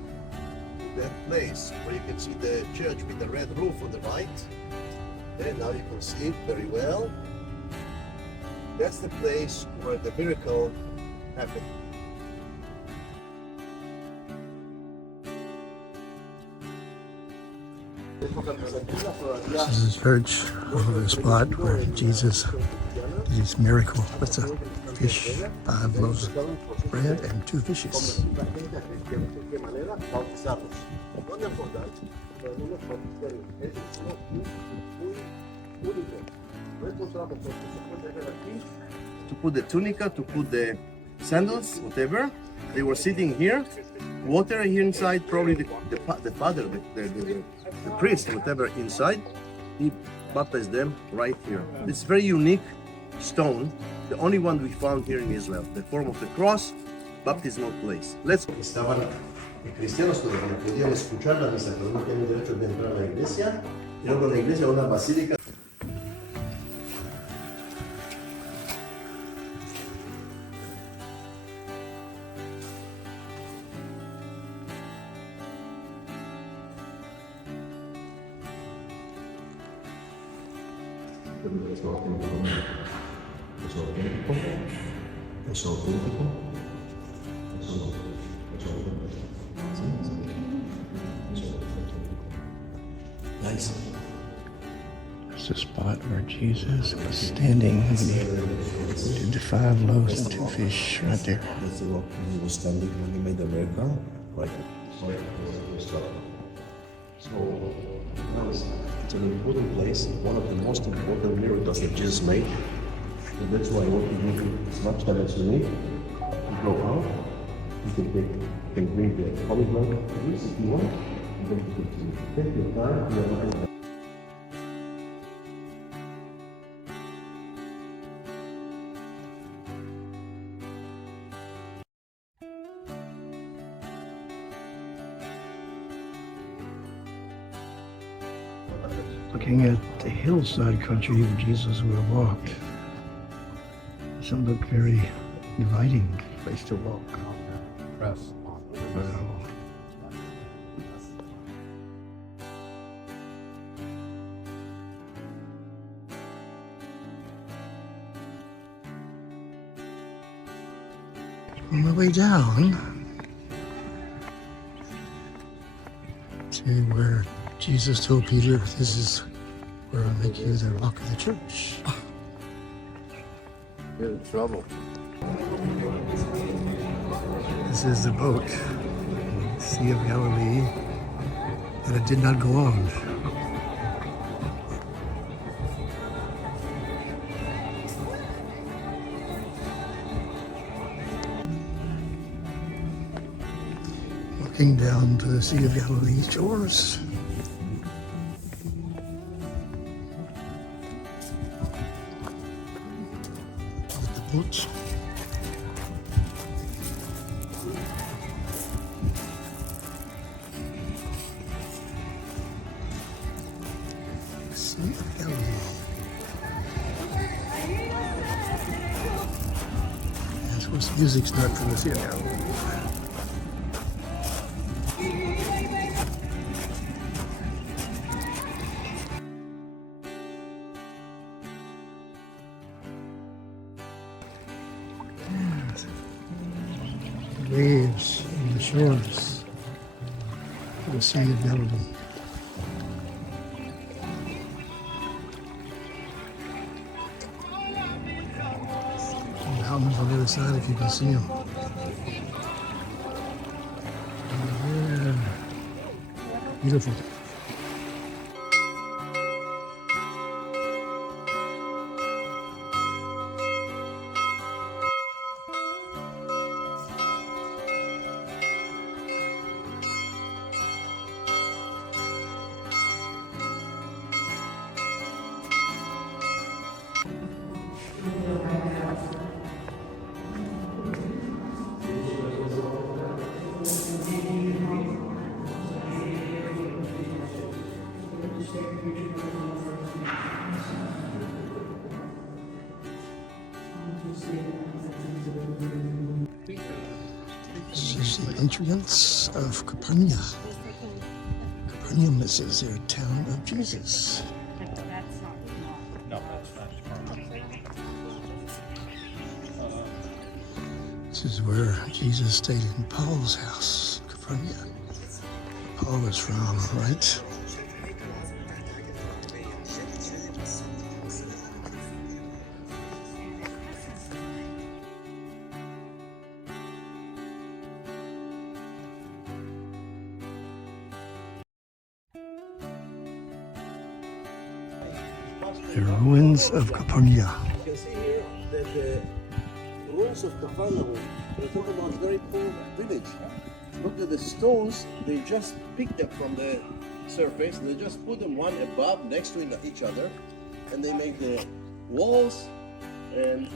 that place where you can see the church with the red roof on the right. And now you can see it very well. That's the place where the miracle happened. This is the church over the spot where Jesus did his miracle with the fish, 5 loaves of bread and 2 fishes. To put the tunica, to put the sandals, whatever. They were sitting here, water here inside, probably the father, the priest, whatever inside, he baptized them right here. It's very unique stone, the only one we found here in Israel, the form of the cross, baptismal place. Let's go. Estaban cristianos que podían escuchar la misa, pero no tenían derecho de entrar a la iglesia. Y luego la iglesia, una basílica. Nice. spot where Jesus was standing when he did the 5 loaves and 2 fish right there. That's the rock he was standing when he made America, right? So it's an important place, one of the most important miracles that Jesus made. And that's why I want to give you as much time as you need to go out. You can bring the polyglot if you want. You can take your time. Looking at the hillside country where Jesus would have walked. Doesn't look very inviting place to walk. Press. On my way down to where Jesus told Peter, this is where I'll make you the rock of the church. You're in trouble. This is the boat, Sea of Galilee, and it did not go on. Walking down to the Sea of Galilee shores. With the boats. Sea of Galilee. And of course, music's not from the Sea of Galilee. Waves on the shores of the Sea of Galilee. Mountains on the other side, if you can see them. Yeah. Beautiful. This is the entrance of Capernaum. Capernaum, this is their town of Jesus. This is where Jesus stayed in Paul's house, Capernaum. Paul was from, right? The ruins of Capernaum. You can see here that the ruins of Capernaum, we're talking about a very poor village. Look at the stones, they just picked up from the surface, they just put them one above next to each other, and they make the walls, and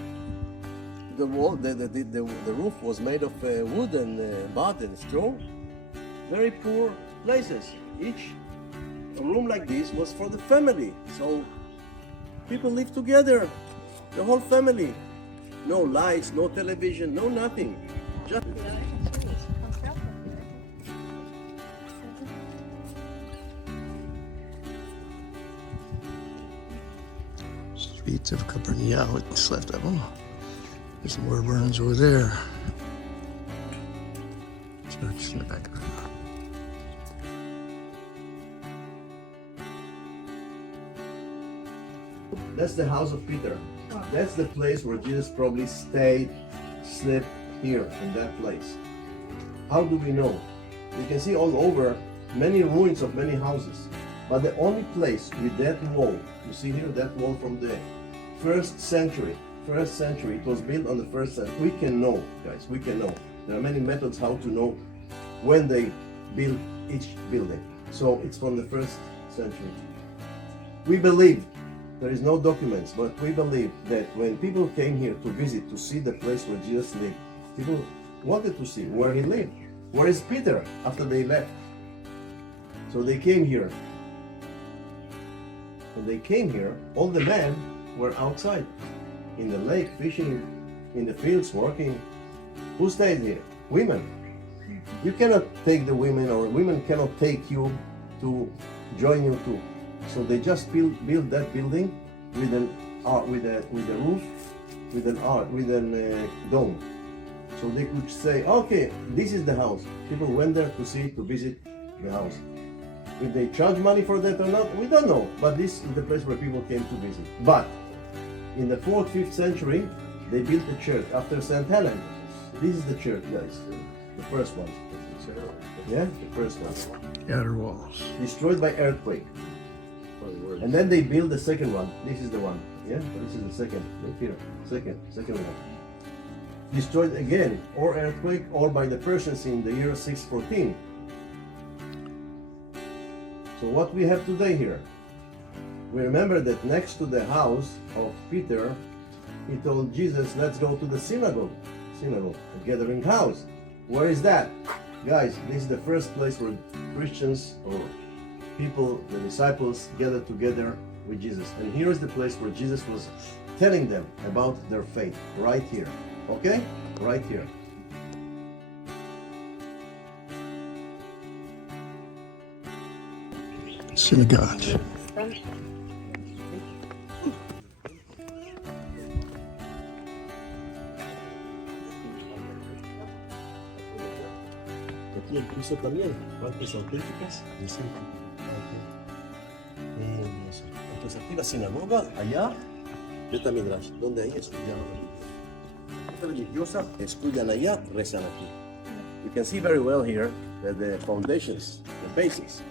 the wall, the roof was made of wood and mud and straw. Very poor places. Each room like this was for the family. So people live together, the whole family. No lights, no television, no nothing. Just Streets of Capernaum, what's left of them. There's more burns over there. Church in the back. That's the house of Peter. That's the place where Jesus probably stayed, slept here in that place. How do we know? You can see all over many ruins of many houses. But the only place with that wall, you see here that wall from the first century, it was built on the first century. We can know, guys, we can know. There are many methods how to know when they built each building. So it's from the first century. We believe, there is no documents, but we believe that when people came here to visit, to see the place where Jesus lived, people wanted to see where he lived. Where is Peter after they left? So they came here. When they came here, all the men were outside, in the lake, fishing, in the fields, working. Who stayed here? Women. You cannot take the women, or women cannot take you to join you too. So they just built that building with a roof, with a dome. So they could say, okay, this is the house. People went there to see, to visit the house. If they charge money for that or not, we don't know. But this is the place where people came to visit. But in the 4th, 5th century, they built a church after St. Helen. This is the church, guys. The first one. Yeah, the first one. Outer walls. Destroyed by earthquake. And then they built the second one. This is the one. Yeah, this is the second. Look here. Second one. Destroyed again, or earthquake, or by the Persians in the year 614. So what we have today here, we remember that next to the house of Peter, he told Jesus, let's go to the synagogue, a gathering house. Where is that? Guys, this is the first place where Christians or people, the disciples, gathered together with Jesus. And here is the place where Jesus was telling them about their faith, right here. Okay? Right here. Synagogue. Aquí el piso también, partes auténticas de Entonces aquí la sinagoga, allá, Beta Midrash, donde ahí estudian religiosa, estudian allá, rezan aquí. You can see very well here that the foundations, the bases,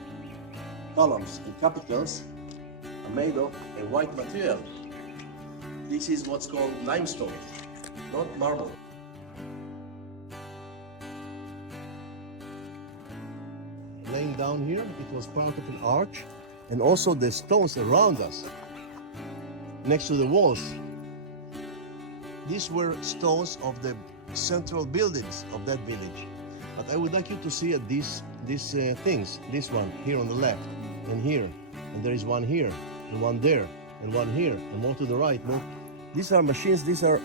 columns and capitals are made of a white material. This is what's called limestone, not marble. Laying down here, it was part of an arch, and also the stones around us, next to the walls. These were stones of the central buildings of that village. But I would like you to see at these things. This one here on the left, and here, and there is one here, and one there, and one here, and more to the right. More. These are machines. These are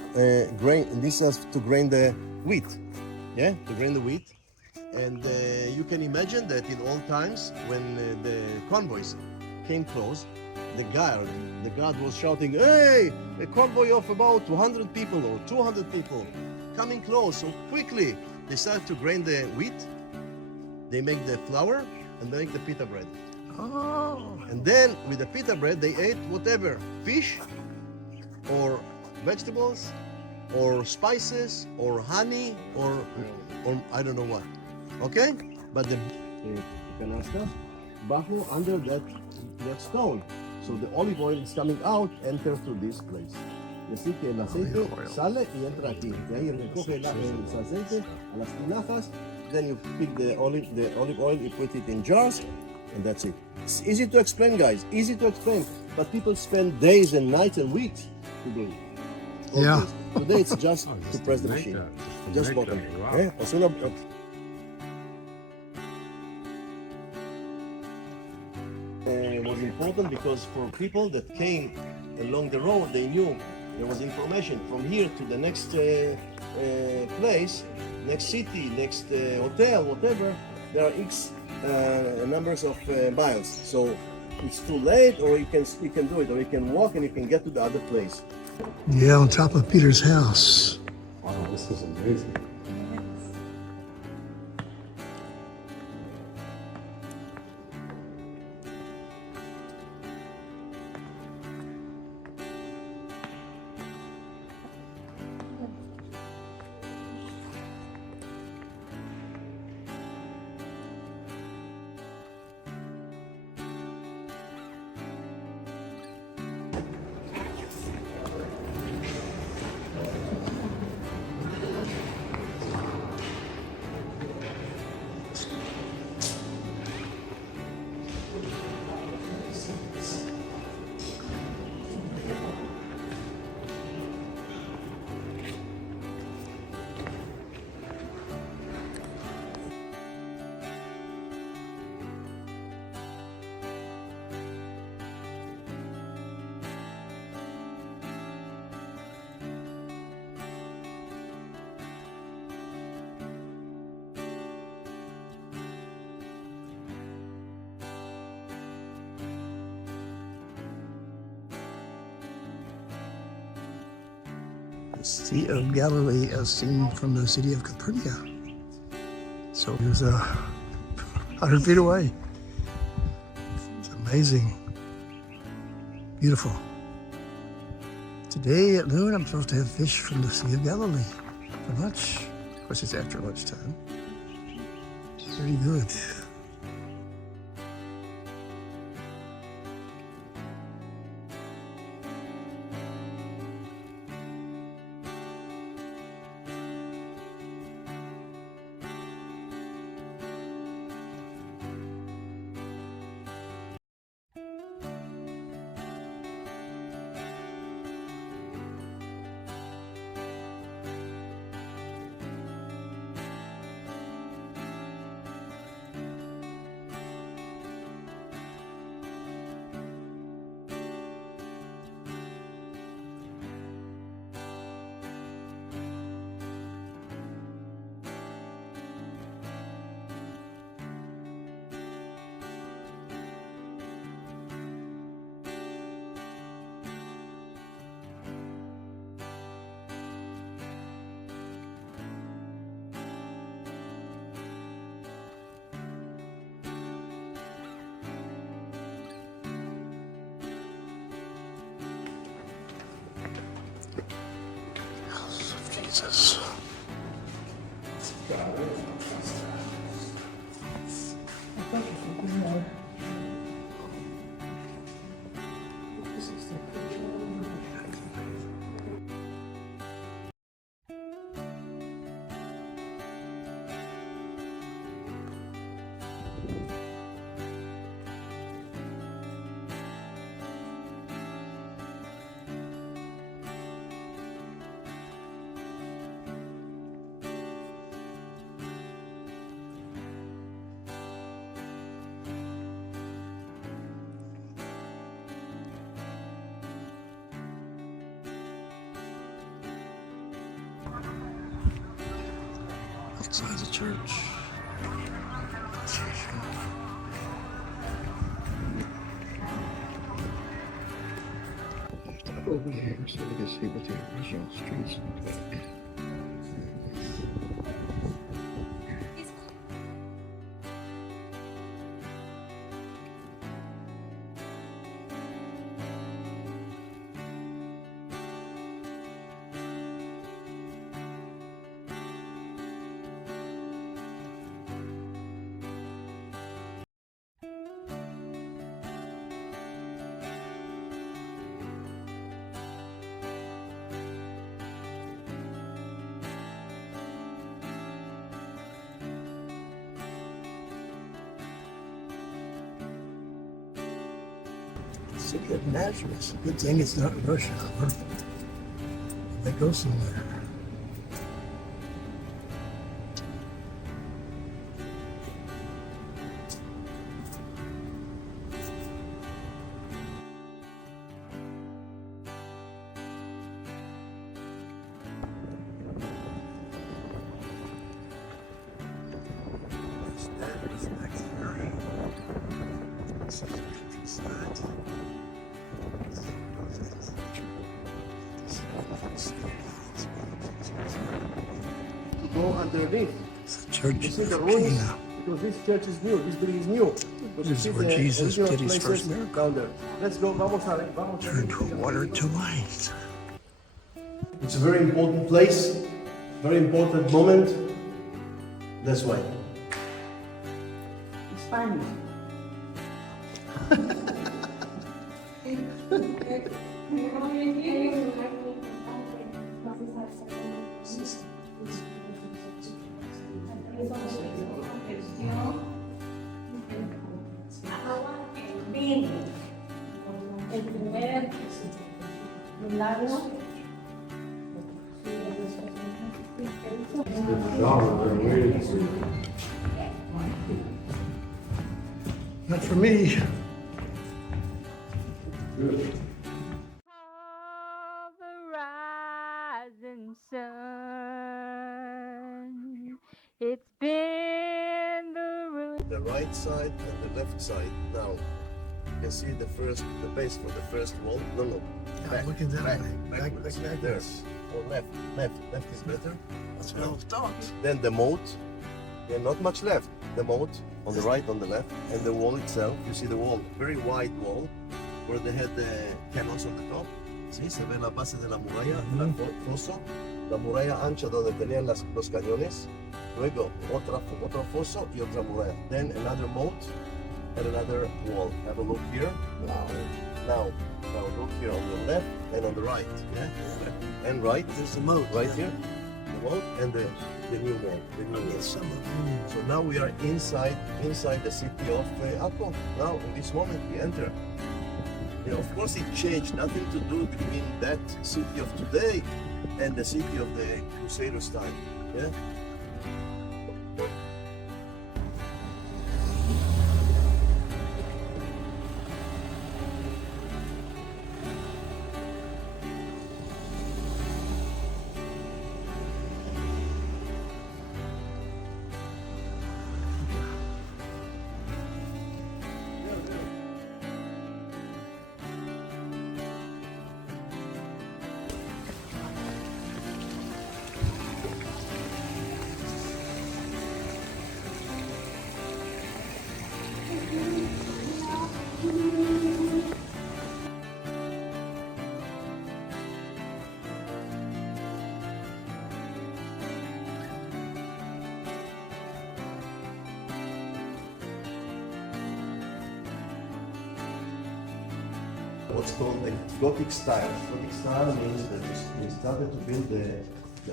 grain. This is to grain the wheat. Yeah, to grain the wheat. And you can imagine that in old times, when the convoys came close, the guard was shouting, "Hey, a convoy of about 200 people or 200 people coming close!" So quickly they started to grain the wheat. They make the flour and they make the pita bread. Oh. And then with the pita bread, they ate whatever, fish or vegetables or spices or honey or I don't know what. Okay? But the canasta bajo under that stone. So the olive oil is coming out, enters to this place. Y así que el aceite sale y entra aquí. De ahí recoge el aceite a las tinajas. Then you pick the olive oil, you put it in jars, and that's it. It's easy to explain, guys. Easy to explain. But people spend days and nights and weeks to do it. Yeah. Today it's just to press the machine. Just button. Okay? It was important because for people that came along the road, they knew there was information from here to the next place, next city, next hotel, whatever. There are X numbers of miles. So it's too late, or you can do it, or you can walk and you can get to the other place. Yeah, on top of Peter's house. Wow, this is amazing. the Sea of Galilee as seen from the city of Capernaum. So it was 100 feet away. It's amazing. Beautiful. Today at noon, I'm supposed to have fish from the Sea of Galilee for lunch. Of course, it's after lunchtime. Very good. Jesus. Outside the church. Over here so we can see what the original streets look like. City of Nazareth. Good thing it's not rush hour. They go somewhere. Go underneath. It's the church You see the of ruins? Cana. Because this church is new, this building is new. But This is you see where the Jesus original did his places first miracle. down there. Let's go. Vamos a Turned water to wine. It's a very important place, very important moment. That's why. Spanish. El primer milagro. Not for me. Rising sun. It's been The right side and the left side. Now, you can see the base for the first wall. No, Look at that. backwards. Back There. this. or left is better. That's what I thought. Then the moat, yeah, not much left. The moat on the right, on the left, and the wall itself. You see the wall, very wide wall, where they had the cannons on the top. Sí, se ve la base de la muralla, el foso, la muralla ancha donde tenían los cañones. Luego otro foso y otra muralla. Then another moat and another wall. Have a look here. Now look here on the left and on the right. Yeah, and right. There's the moat. Right here, the wall and the new wall. The new wall. Some of them. So now we are inside the city of Akko. Now in this moment we enter. You know, of course it changed, nothing to do between that city of today and the city of the Crusaders time. Yeah. What's called the Gothic style. Gothic style means that we started to build the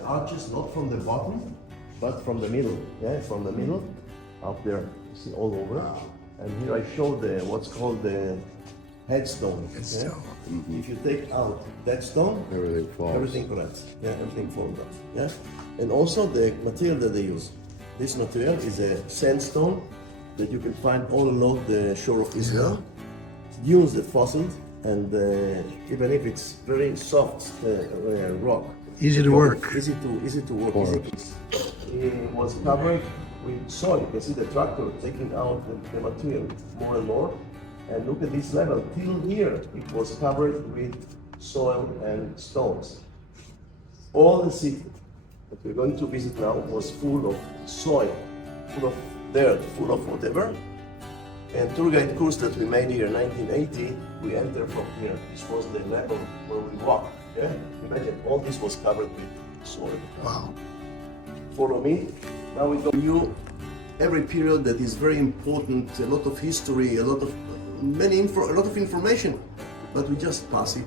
arches not from the bottom, but from the middle. Yeah, from the middle, up there, you see all over. And here I show the what's called the headstone. Yeah? If you take out that stone, Everything falls. everything collapses. Yeah, everything falls down. Yeah, and also the material that they use. This material is a sandstone that you can find all along the shore of Israel. Use the fossils. And even if it's very soft rock, Easy to work. Easy to work. It was covered with soil. You can see the tractor taking out the material more and more. And look at this level. Till here, it was covered with soil and stones. All the city that we're going to visit now was full of soil, full of dirt, full of whatever. And tour guide course that we made here in 1980, we entered from here. This was the level where we walked. Yeah? Imagine all this was covered with soil. Wow. Follow me. Now we go to you every period that is very important, a lot of history, a lot of information, but we just pass it.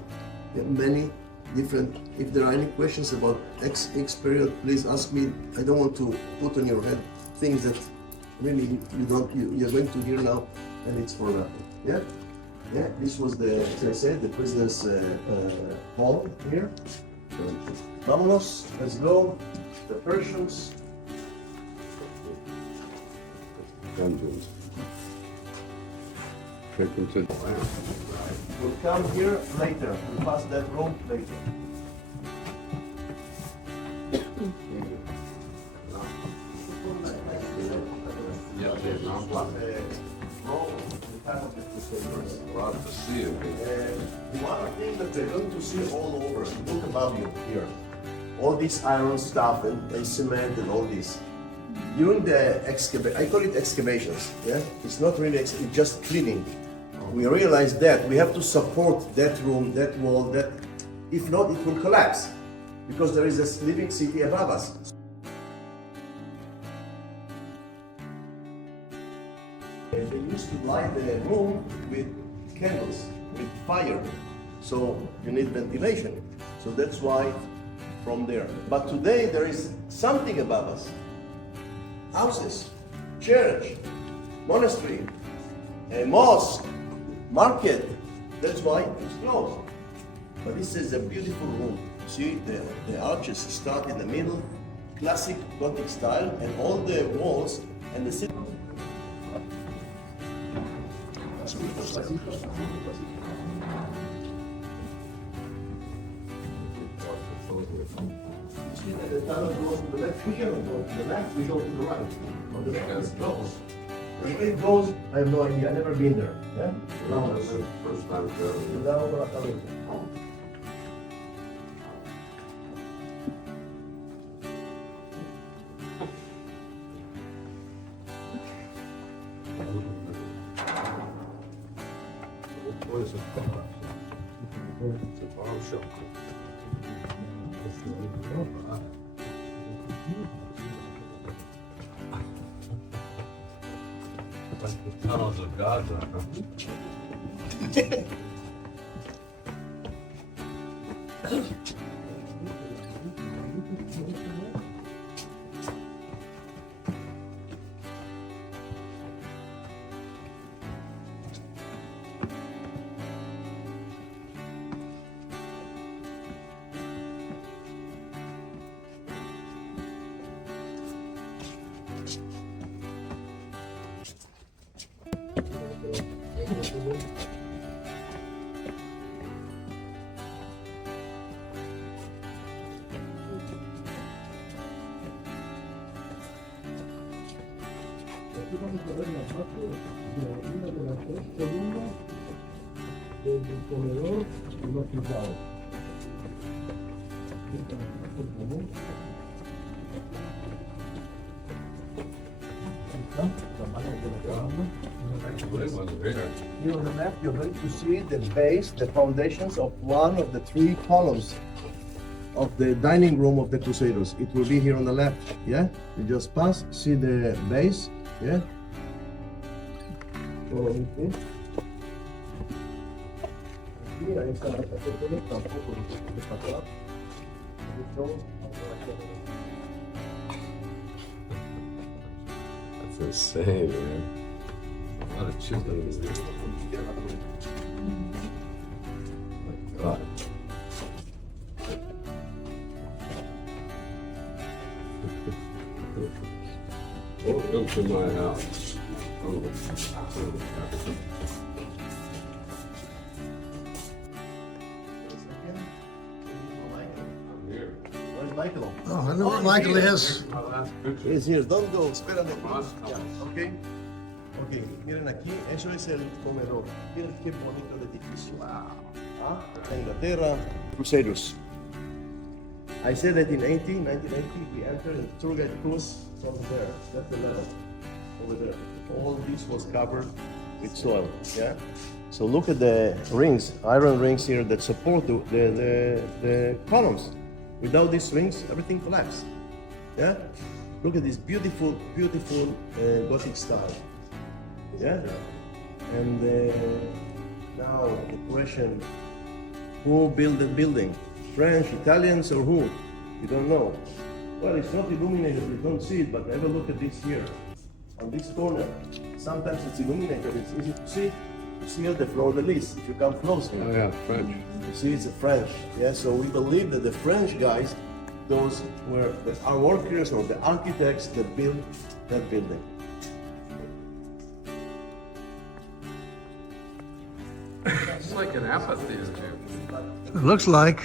There are many different. If there are any questions about X period, please ask me. I don't want to put on your head things that really you're going to hear now, and it's for that. Yeah. Yeah, this was as I said, the prisoners' hall here. Vámonos, let's go. The Persians. Dungeons. We'll come here later. We'll pass that room later. Glad to see it. One thing that they're going to see all over, look above you here, all this iron stuff and cement and all this. During the I call it excavations, yeah? It's not really, it's just cleaning. We realized that we have to support that room, that wall, that, if not, it will collapse because there is a living city above us. They used to light the room with candles, with fire, so you need ventilation. So that's why from there. But today there is something above us. Houses, church, monastery, a mosque, market. That's why it's closed. But this is a beautiful room. See, the arches start in the middle, classic Gothic style, and all the walls and the city. See that the tunnel goes to the left, we cannot go to the left, we go to the right. On the left is closed. Where it goes, I have no idea, I've never been there. Yeah? No, that's the first time there. It's a bomb shelter. Like the tunnels of Gaza. Vamos a ver la parte de una de las 3 columnas del comedor y los cruzados. Here on the left, you're going to see the base, the foundations of one of the 3 columns of the dining room of the Crusaders. It will be here on the left, yeah? You just pass, see the base, yeah? Follow me, please. Here is the archeological, tampoco lo para atrás. That's insane, man. A lot of chickens. Oh my God. Welcome to my house. I'm here. Where's Michael? Oh, I know where Michael is. My last picture. He's here. Don't go. Espérame. Moscow. Yeah, okay. Ok, miren aquí, eso es el comedor. Miren qué bonito el edificio. Wow. ¿Ah? Inglaterra, Crusaders. I said that in 1980, we entered in tour guide cruise from there. That's the level over there. All this was covered with soil. Yeah. So look at the rings, iron rings here that support the columns. Without these rings, everything collapsed. Yeah. Look at this beautiful, beautiful Gothic style. Yeah. And now the question: who built the building? French, Italians, or who? You don't know. Well, it's not illuminated, you don't see it, but have a look at this here. On this corner, sometimes it's illuminated, it's easy to see. You see here the fleur-de-lis, if you come close here. Oh yeah, French. You see it's a French. Yeah, so we believe that the French guys, those were our workers or the architects that built that building. It's like an amphitheater. It looks like.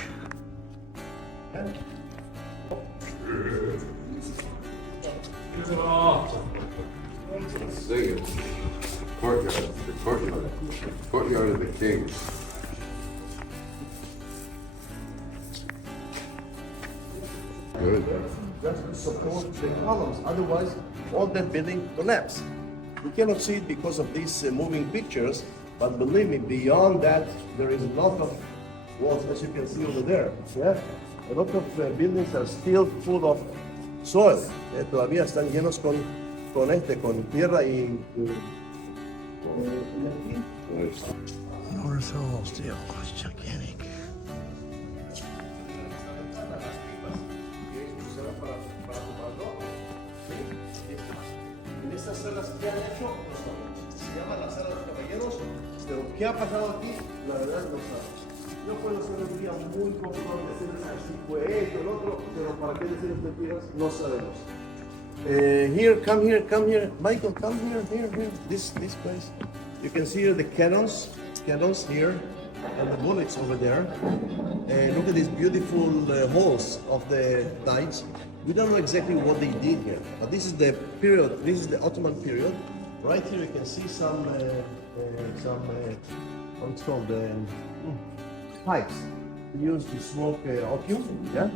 Let's see it. Courtyard of the kings. Good. Just to support the columns, otherwise all that building collapse. We cannot see it because of these moving pictures, but believe me, beyond that there is a lot of walls, as you can see over there. Yeah, a lot of buildings are still full of soil. Todavía están llenos con tierra y North Hall still. It's gigantic. En estas salas que han hecho, se llama la sala de los caballeros, pero ¿qué ha pasado aquí? La verdad no sabemos. Yo puedo ser un día muy complicado de decirles así fue esto, el otro, pero para qué decirles mentiras, no sabemos. Here, come here, Michael, come here, this place. You can see here the cannons here, and the bullets over there. Look at these beautiful halls of the knights. We don't know exactly what they did here, but this is the period. This is the Ottoman period. Right here, you can see some what it's called pipes used to smoke opium. Yeah.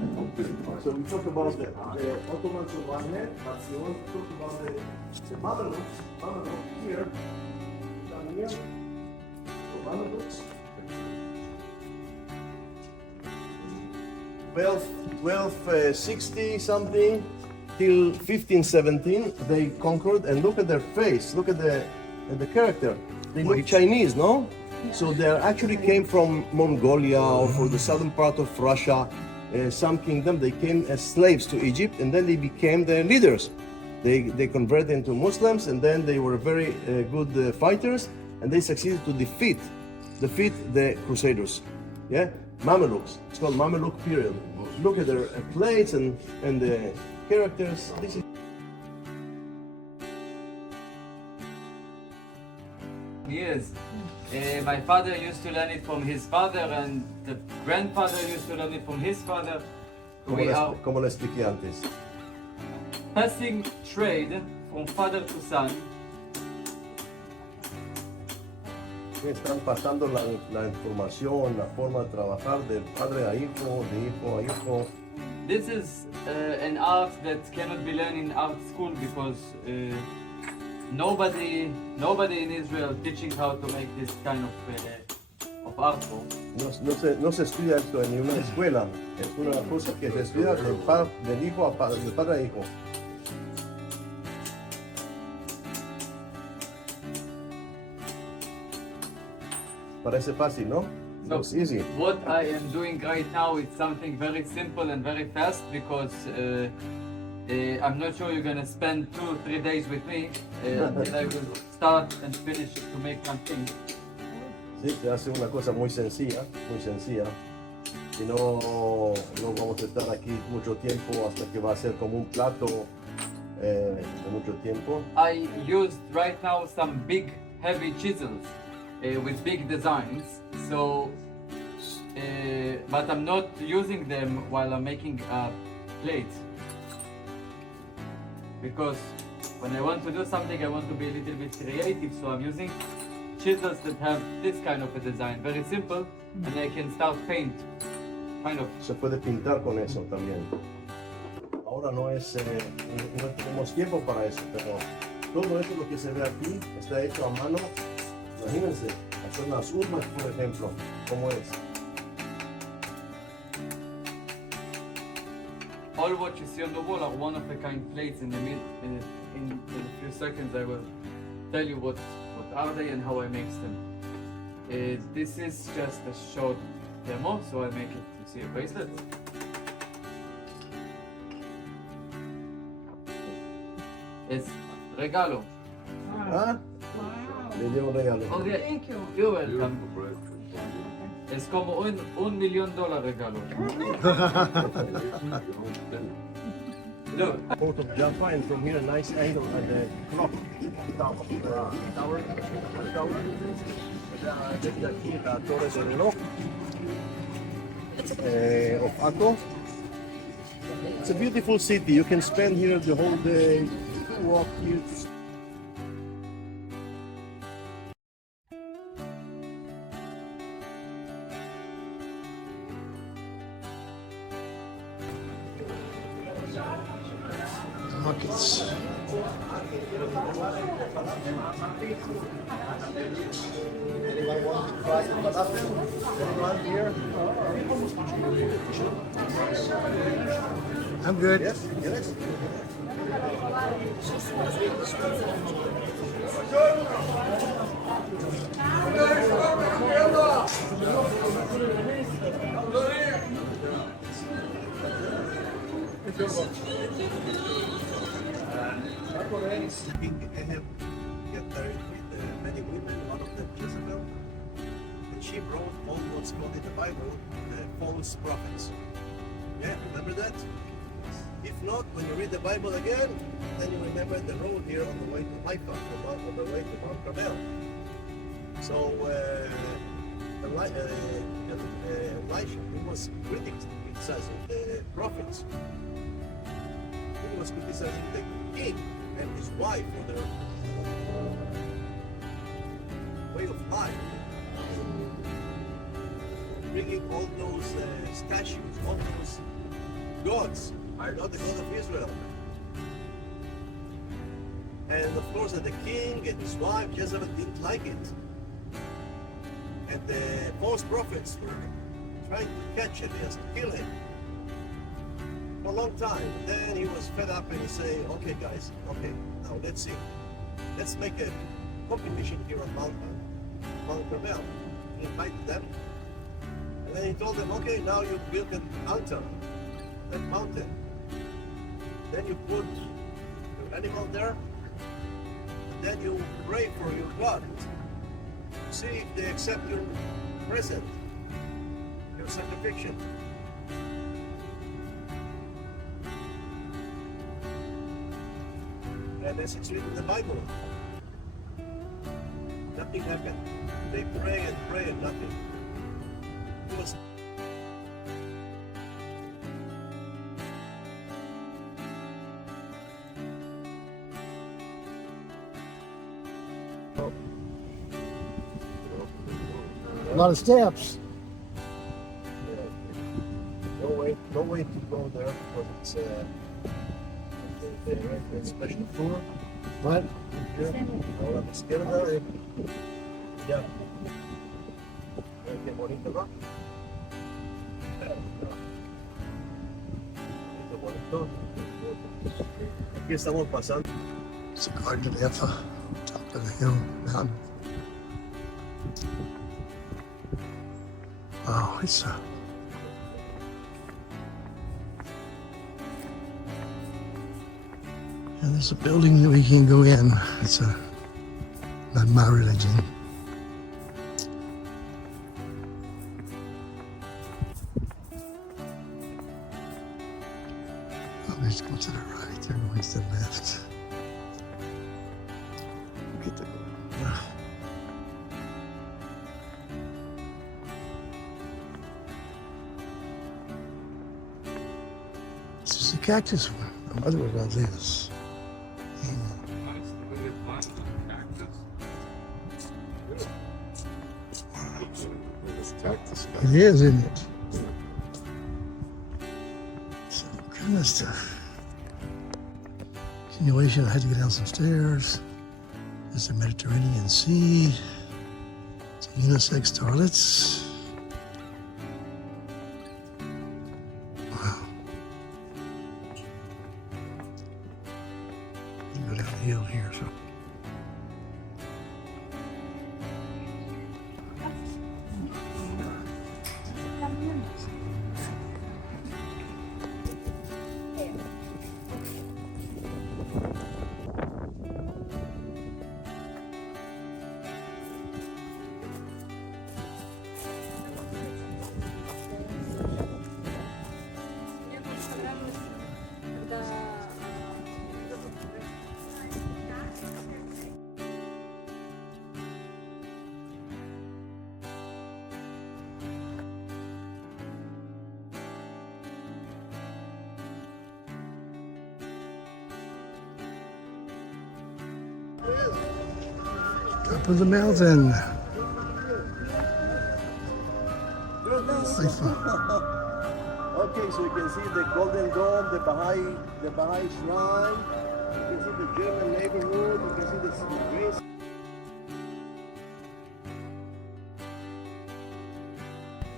So we talk about the Ottomans on one hand, but we want to talk about the mother here. Down here. Mamelukes. 1260 something till 1517 they conquered, and look at their face, look at the character. They look Chinese, no? So they actually came from Mongolia or from the southern part of Russia, some kingdom. They came as slaves to Egypt, and then they became their leaders. They converted into Muslims, and then they were very good fighters, and they succeeded to defeat the Crusaders. Yeah, Mamelukes. It's called Mameluk period. Look at their plates and the characters. This is years. My father used to learn it from his father, and the grandfather used to learn it from his father. Como le expliqué antes. Passing trade from father to son. Están pasando la información, la forma de trabajar del padre a hijo, de hijo a hijo. This is an art that cannot be learned in art school because nobody in Israel teaching how to make this kind of art form. No se estudia esto en ninguna escuela. Es una cosa que se estudia del hijo a padre, de padre a hijo. Parece fácil, ¿no? No, it's easy. What I am doing right now is something very simple and very fast because I'm not sure you're gonna spend 2-3 days with me until I will start and finish to make something. Sí, se hace una cosa muy sencilla, muy sencilla. Si no vamos a estar aquí mucho tiempo hasta que va a ser como un plato de mucho tiempo. I used right now some big heavy chisels with big designs, so but I'm not using them while I'm making a plate because when I want to do something I want to be a little bit creative, so I'm using chisels that have this kind of a design, very simple, and I can start paint kind of. Se puede pintar con eso también. Ahora no tenemos tiempo para eso, pero todo eso lo que se ve aquí está hecho a mano. Imagínense, hacer las urnas, por ejemplo, ¿cómo es? All what you see on the wall are one-of-a-kind plates. In a few seconds I will tell you what are they and how I make them. This is just a short demo, so I make it, you see a bracelet. Es regalo. ¿Ah? Le dio un regalo. Okay. Thank you. You're welcome. Es como $1 million regalo. Look. Port of Jaffa, and from here a nice angle at the clock top of the tower. Desde aquí la torre del reloj of Akko. It's a beautiful city. You can spend here the whole day. Walk here. Buckets. Anyone want to try the falafel? Anyone here? I'm good. Yes? Yes? King Ahab get married with many women, one of them Jezebel, and she brought all what's called in the Bible the false prophets. Yeah, remember that? If not, when you read the Bible again, then you remember the road here on the way to Haifa, on the way to Mount Carmel. So Elisha, he was criticizing the prophets. He was criticizing the king and his wife for their way of life. Bringing all those statues, all those gods are not the God of Israel. And of course the king and his wife Jezebel didn't like it. And the false prophets were trying to catch Elias, to kill him for a long time. Then he was fed up and he said, okay guys, okay, now let's see. Let's make a competition here on Mount Carmel. He invited them. And then he told them, okay, now you build an altar, that mountain. Then you put your animal there. And then you pray for your God. See if they accept your present, your sacrifice. And as it's written in the Bible, nothing happened. They pray and nothing. It was A lot of steps. no way to go there because it's a special tour. What? Here, ahora a la izquierda, ya. Qué bonito, ¿no? Qué bonito. Aquí estamos pasando. It's a garden of Haifa, top of the hill, mountain. Wow, it's and there's a building that we can go in. It's not my religion. Oh, let's go to the right. They're going to the left. Get the. This is a cactus one. My mother would love this. It is, isn't it? Some kind of stuff. Continuation, I had to go down some stairs. There's the Mediterranean Sea. It's unisex toilets. Wow. You go down the hill here, so. Top of the mountain. Haifa. Okay, so you can see the Golden Dome, the Baha'i Shrine. You can see the German neighborhood. You can see the grace.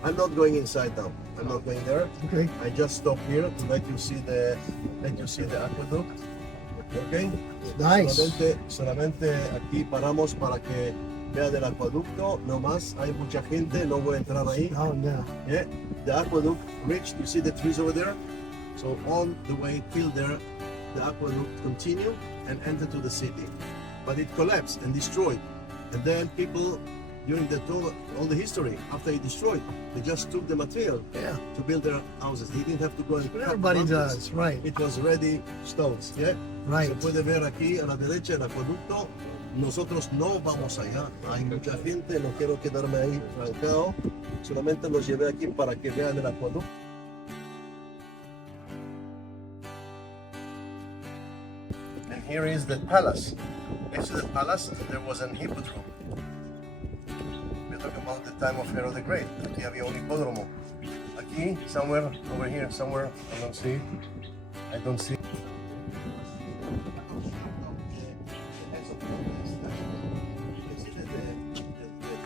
I'm not going inside now. I'm not going there. Okay. I just stop here to let you see the aqueduct. Okay. Nice. Solamente aquí paramos para que vean el acueducto. No más. Hay mucha gente. No voy a entrar ahí. Oh no. Yeah. The aqueduct reached. You see the trees over there. So on the way till there, the aqueduct continued and entered to the city, but it collapsed and destroyed. And then people, during all the history, after it destroyed, they just took the material to build their houses. They didn't have to go and cut Everybody mountains. does, right? It was ready stones, yeah? Right. Se puede ver aquí a la derecha el acueducto. Nosotros no vamos allá. Hay mucha gente, no quiero quedarme ahí trancado. Solamente los llevé aquí para que vean el acueducto. And here is the palace. Next to the palace, there was an hippodrome. We're talking about the time of Herod the Great. Aquí había un hipódromo. Aquí, somewhere, over here, somewhere, I don't see. The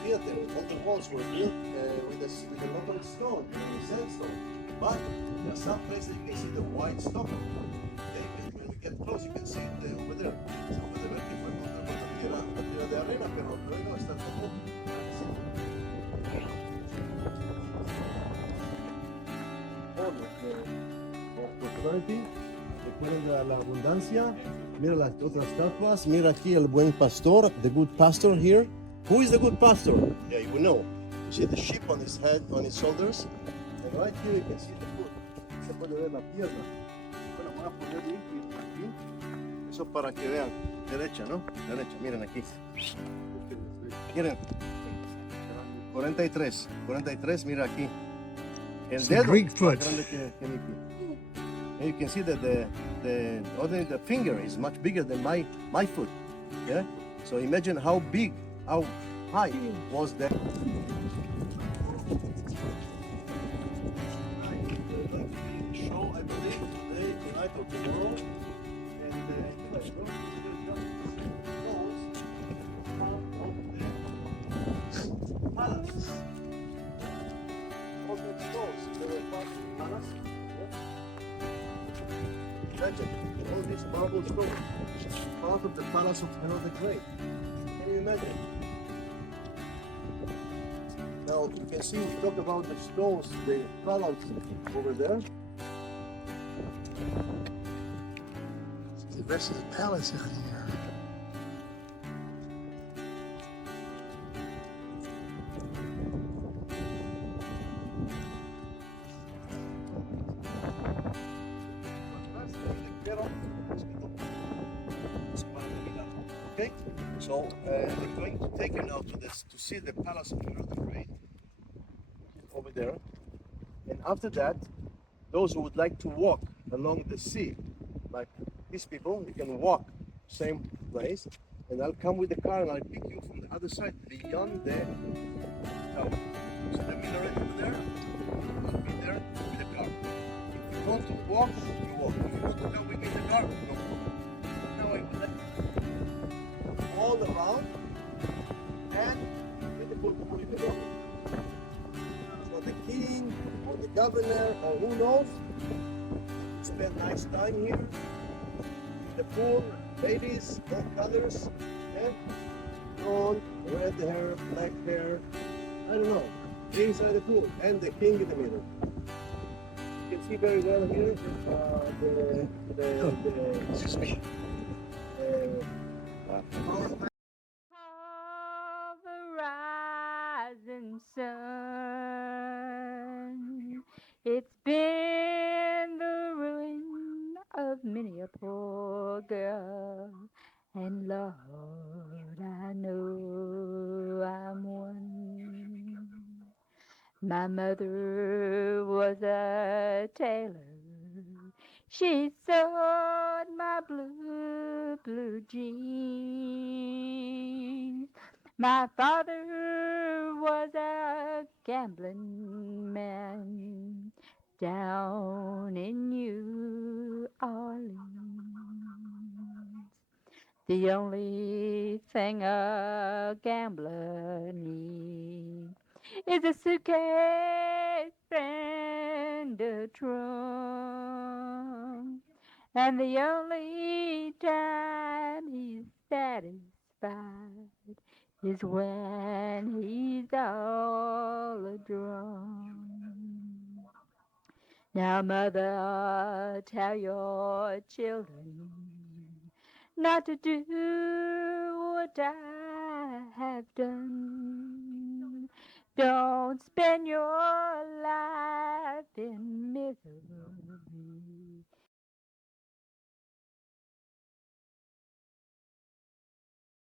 theater, all the walls were built with a local stone, sandstone. But there are some places you can see the white stone. Okay? When we get close, you can see it over there. So over there, if we're going to the arena, pero luego está todo. Prosperity, recuerden de la abundancia. Mira las otras estatuas. Mira aquí el buen pastor, the good pastor here. Who is the good pastor? Yeah, you know. You see the sheep on his head, on his shoulders. And right here you can see the foot. Se puede ver la pierna. Bueno, voy a poner aquí. Eso para que vean. Derecha, ¿no? Derecha, miren aquí. Miren. 43, mira aquí. El dedo Greek foot. más grande que mi pie. And you can see that the finger is much bigger than my foot. Yeah. So imagine how big, how high was that. Show, I believe, today, tonight or tomorrow, and palace. All the stones, they were part of the palace. Imagine, all these marble stones, part of the palace of Herod the Great. Can you imagine? Now, you can see we talk about the stones, the columns over there. The rest of the palace out here. Okay, so they're going to take you now to see the palace of Herod the Great over there, and after that, those who would like to walk along the sea, like these people, you can walk same place, and I'll come with the car and I'll pick you from the other side beyond the tower. So the minaret over there, I'll be there with the car. If you want to walk, you walk. If you want to come with me in the car, no walk. Now I will let you all around and with the book. So the king or the governor or who knows spend nice time here. The poor ladies, all colors, and blonde, red hair, black hair, I don't know, inside the pool, and the king in the middle. You can see very well here excuse me. Of the rising sun, it's been the ruin of many a poor girl, and Lord, I know I'm one. My mother was a tailor. She sewed my blue jeans. My father was a gambling man down in New Orleans. The only thing a gambler needs is a suitcase and a trunk. And the only time he's satisfied is when he's all drunk. Now, mother, tell your children not to do what I have done. Don't spend your life in misery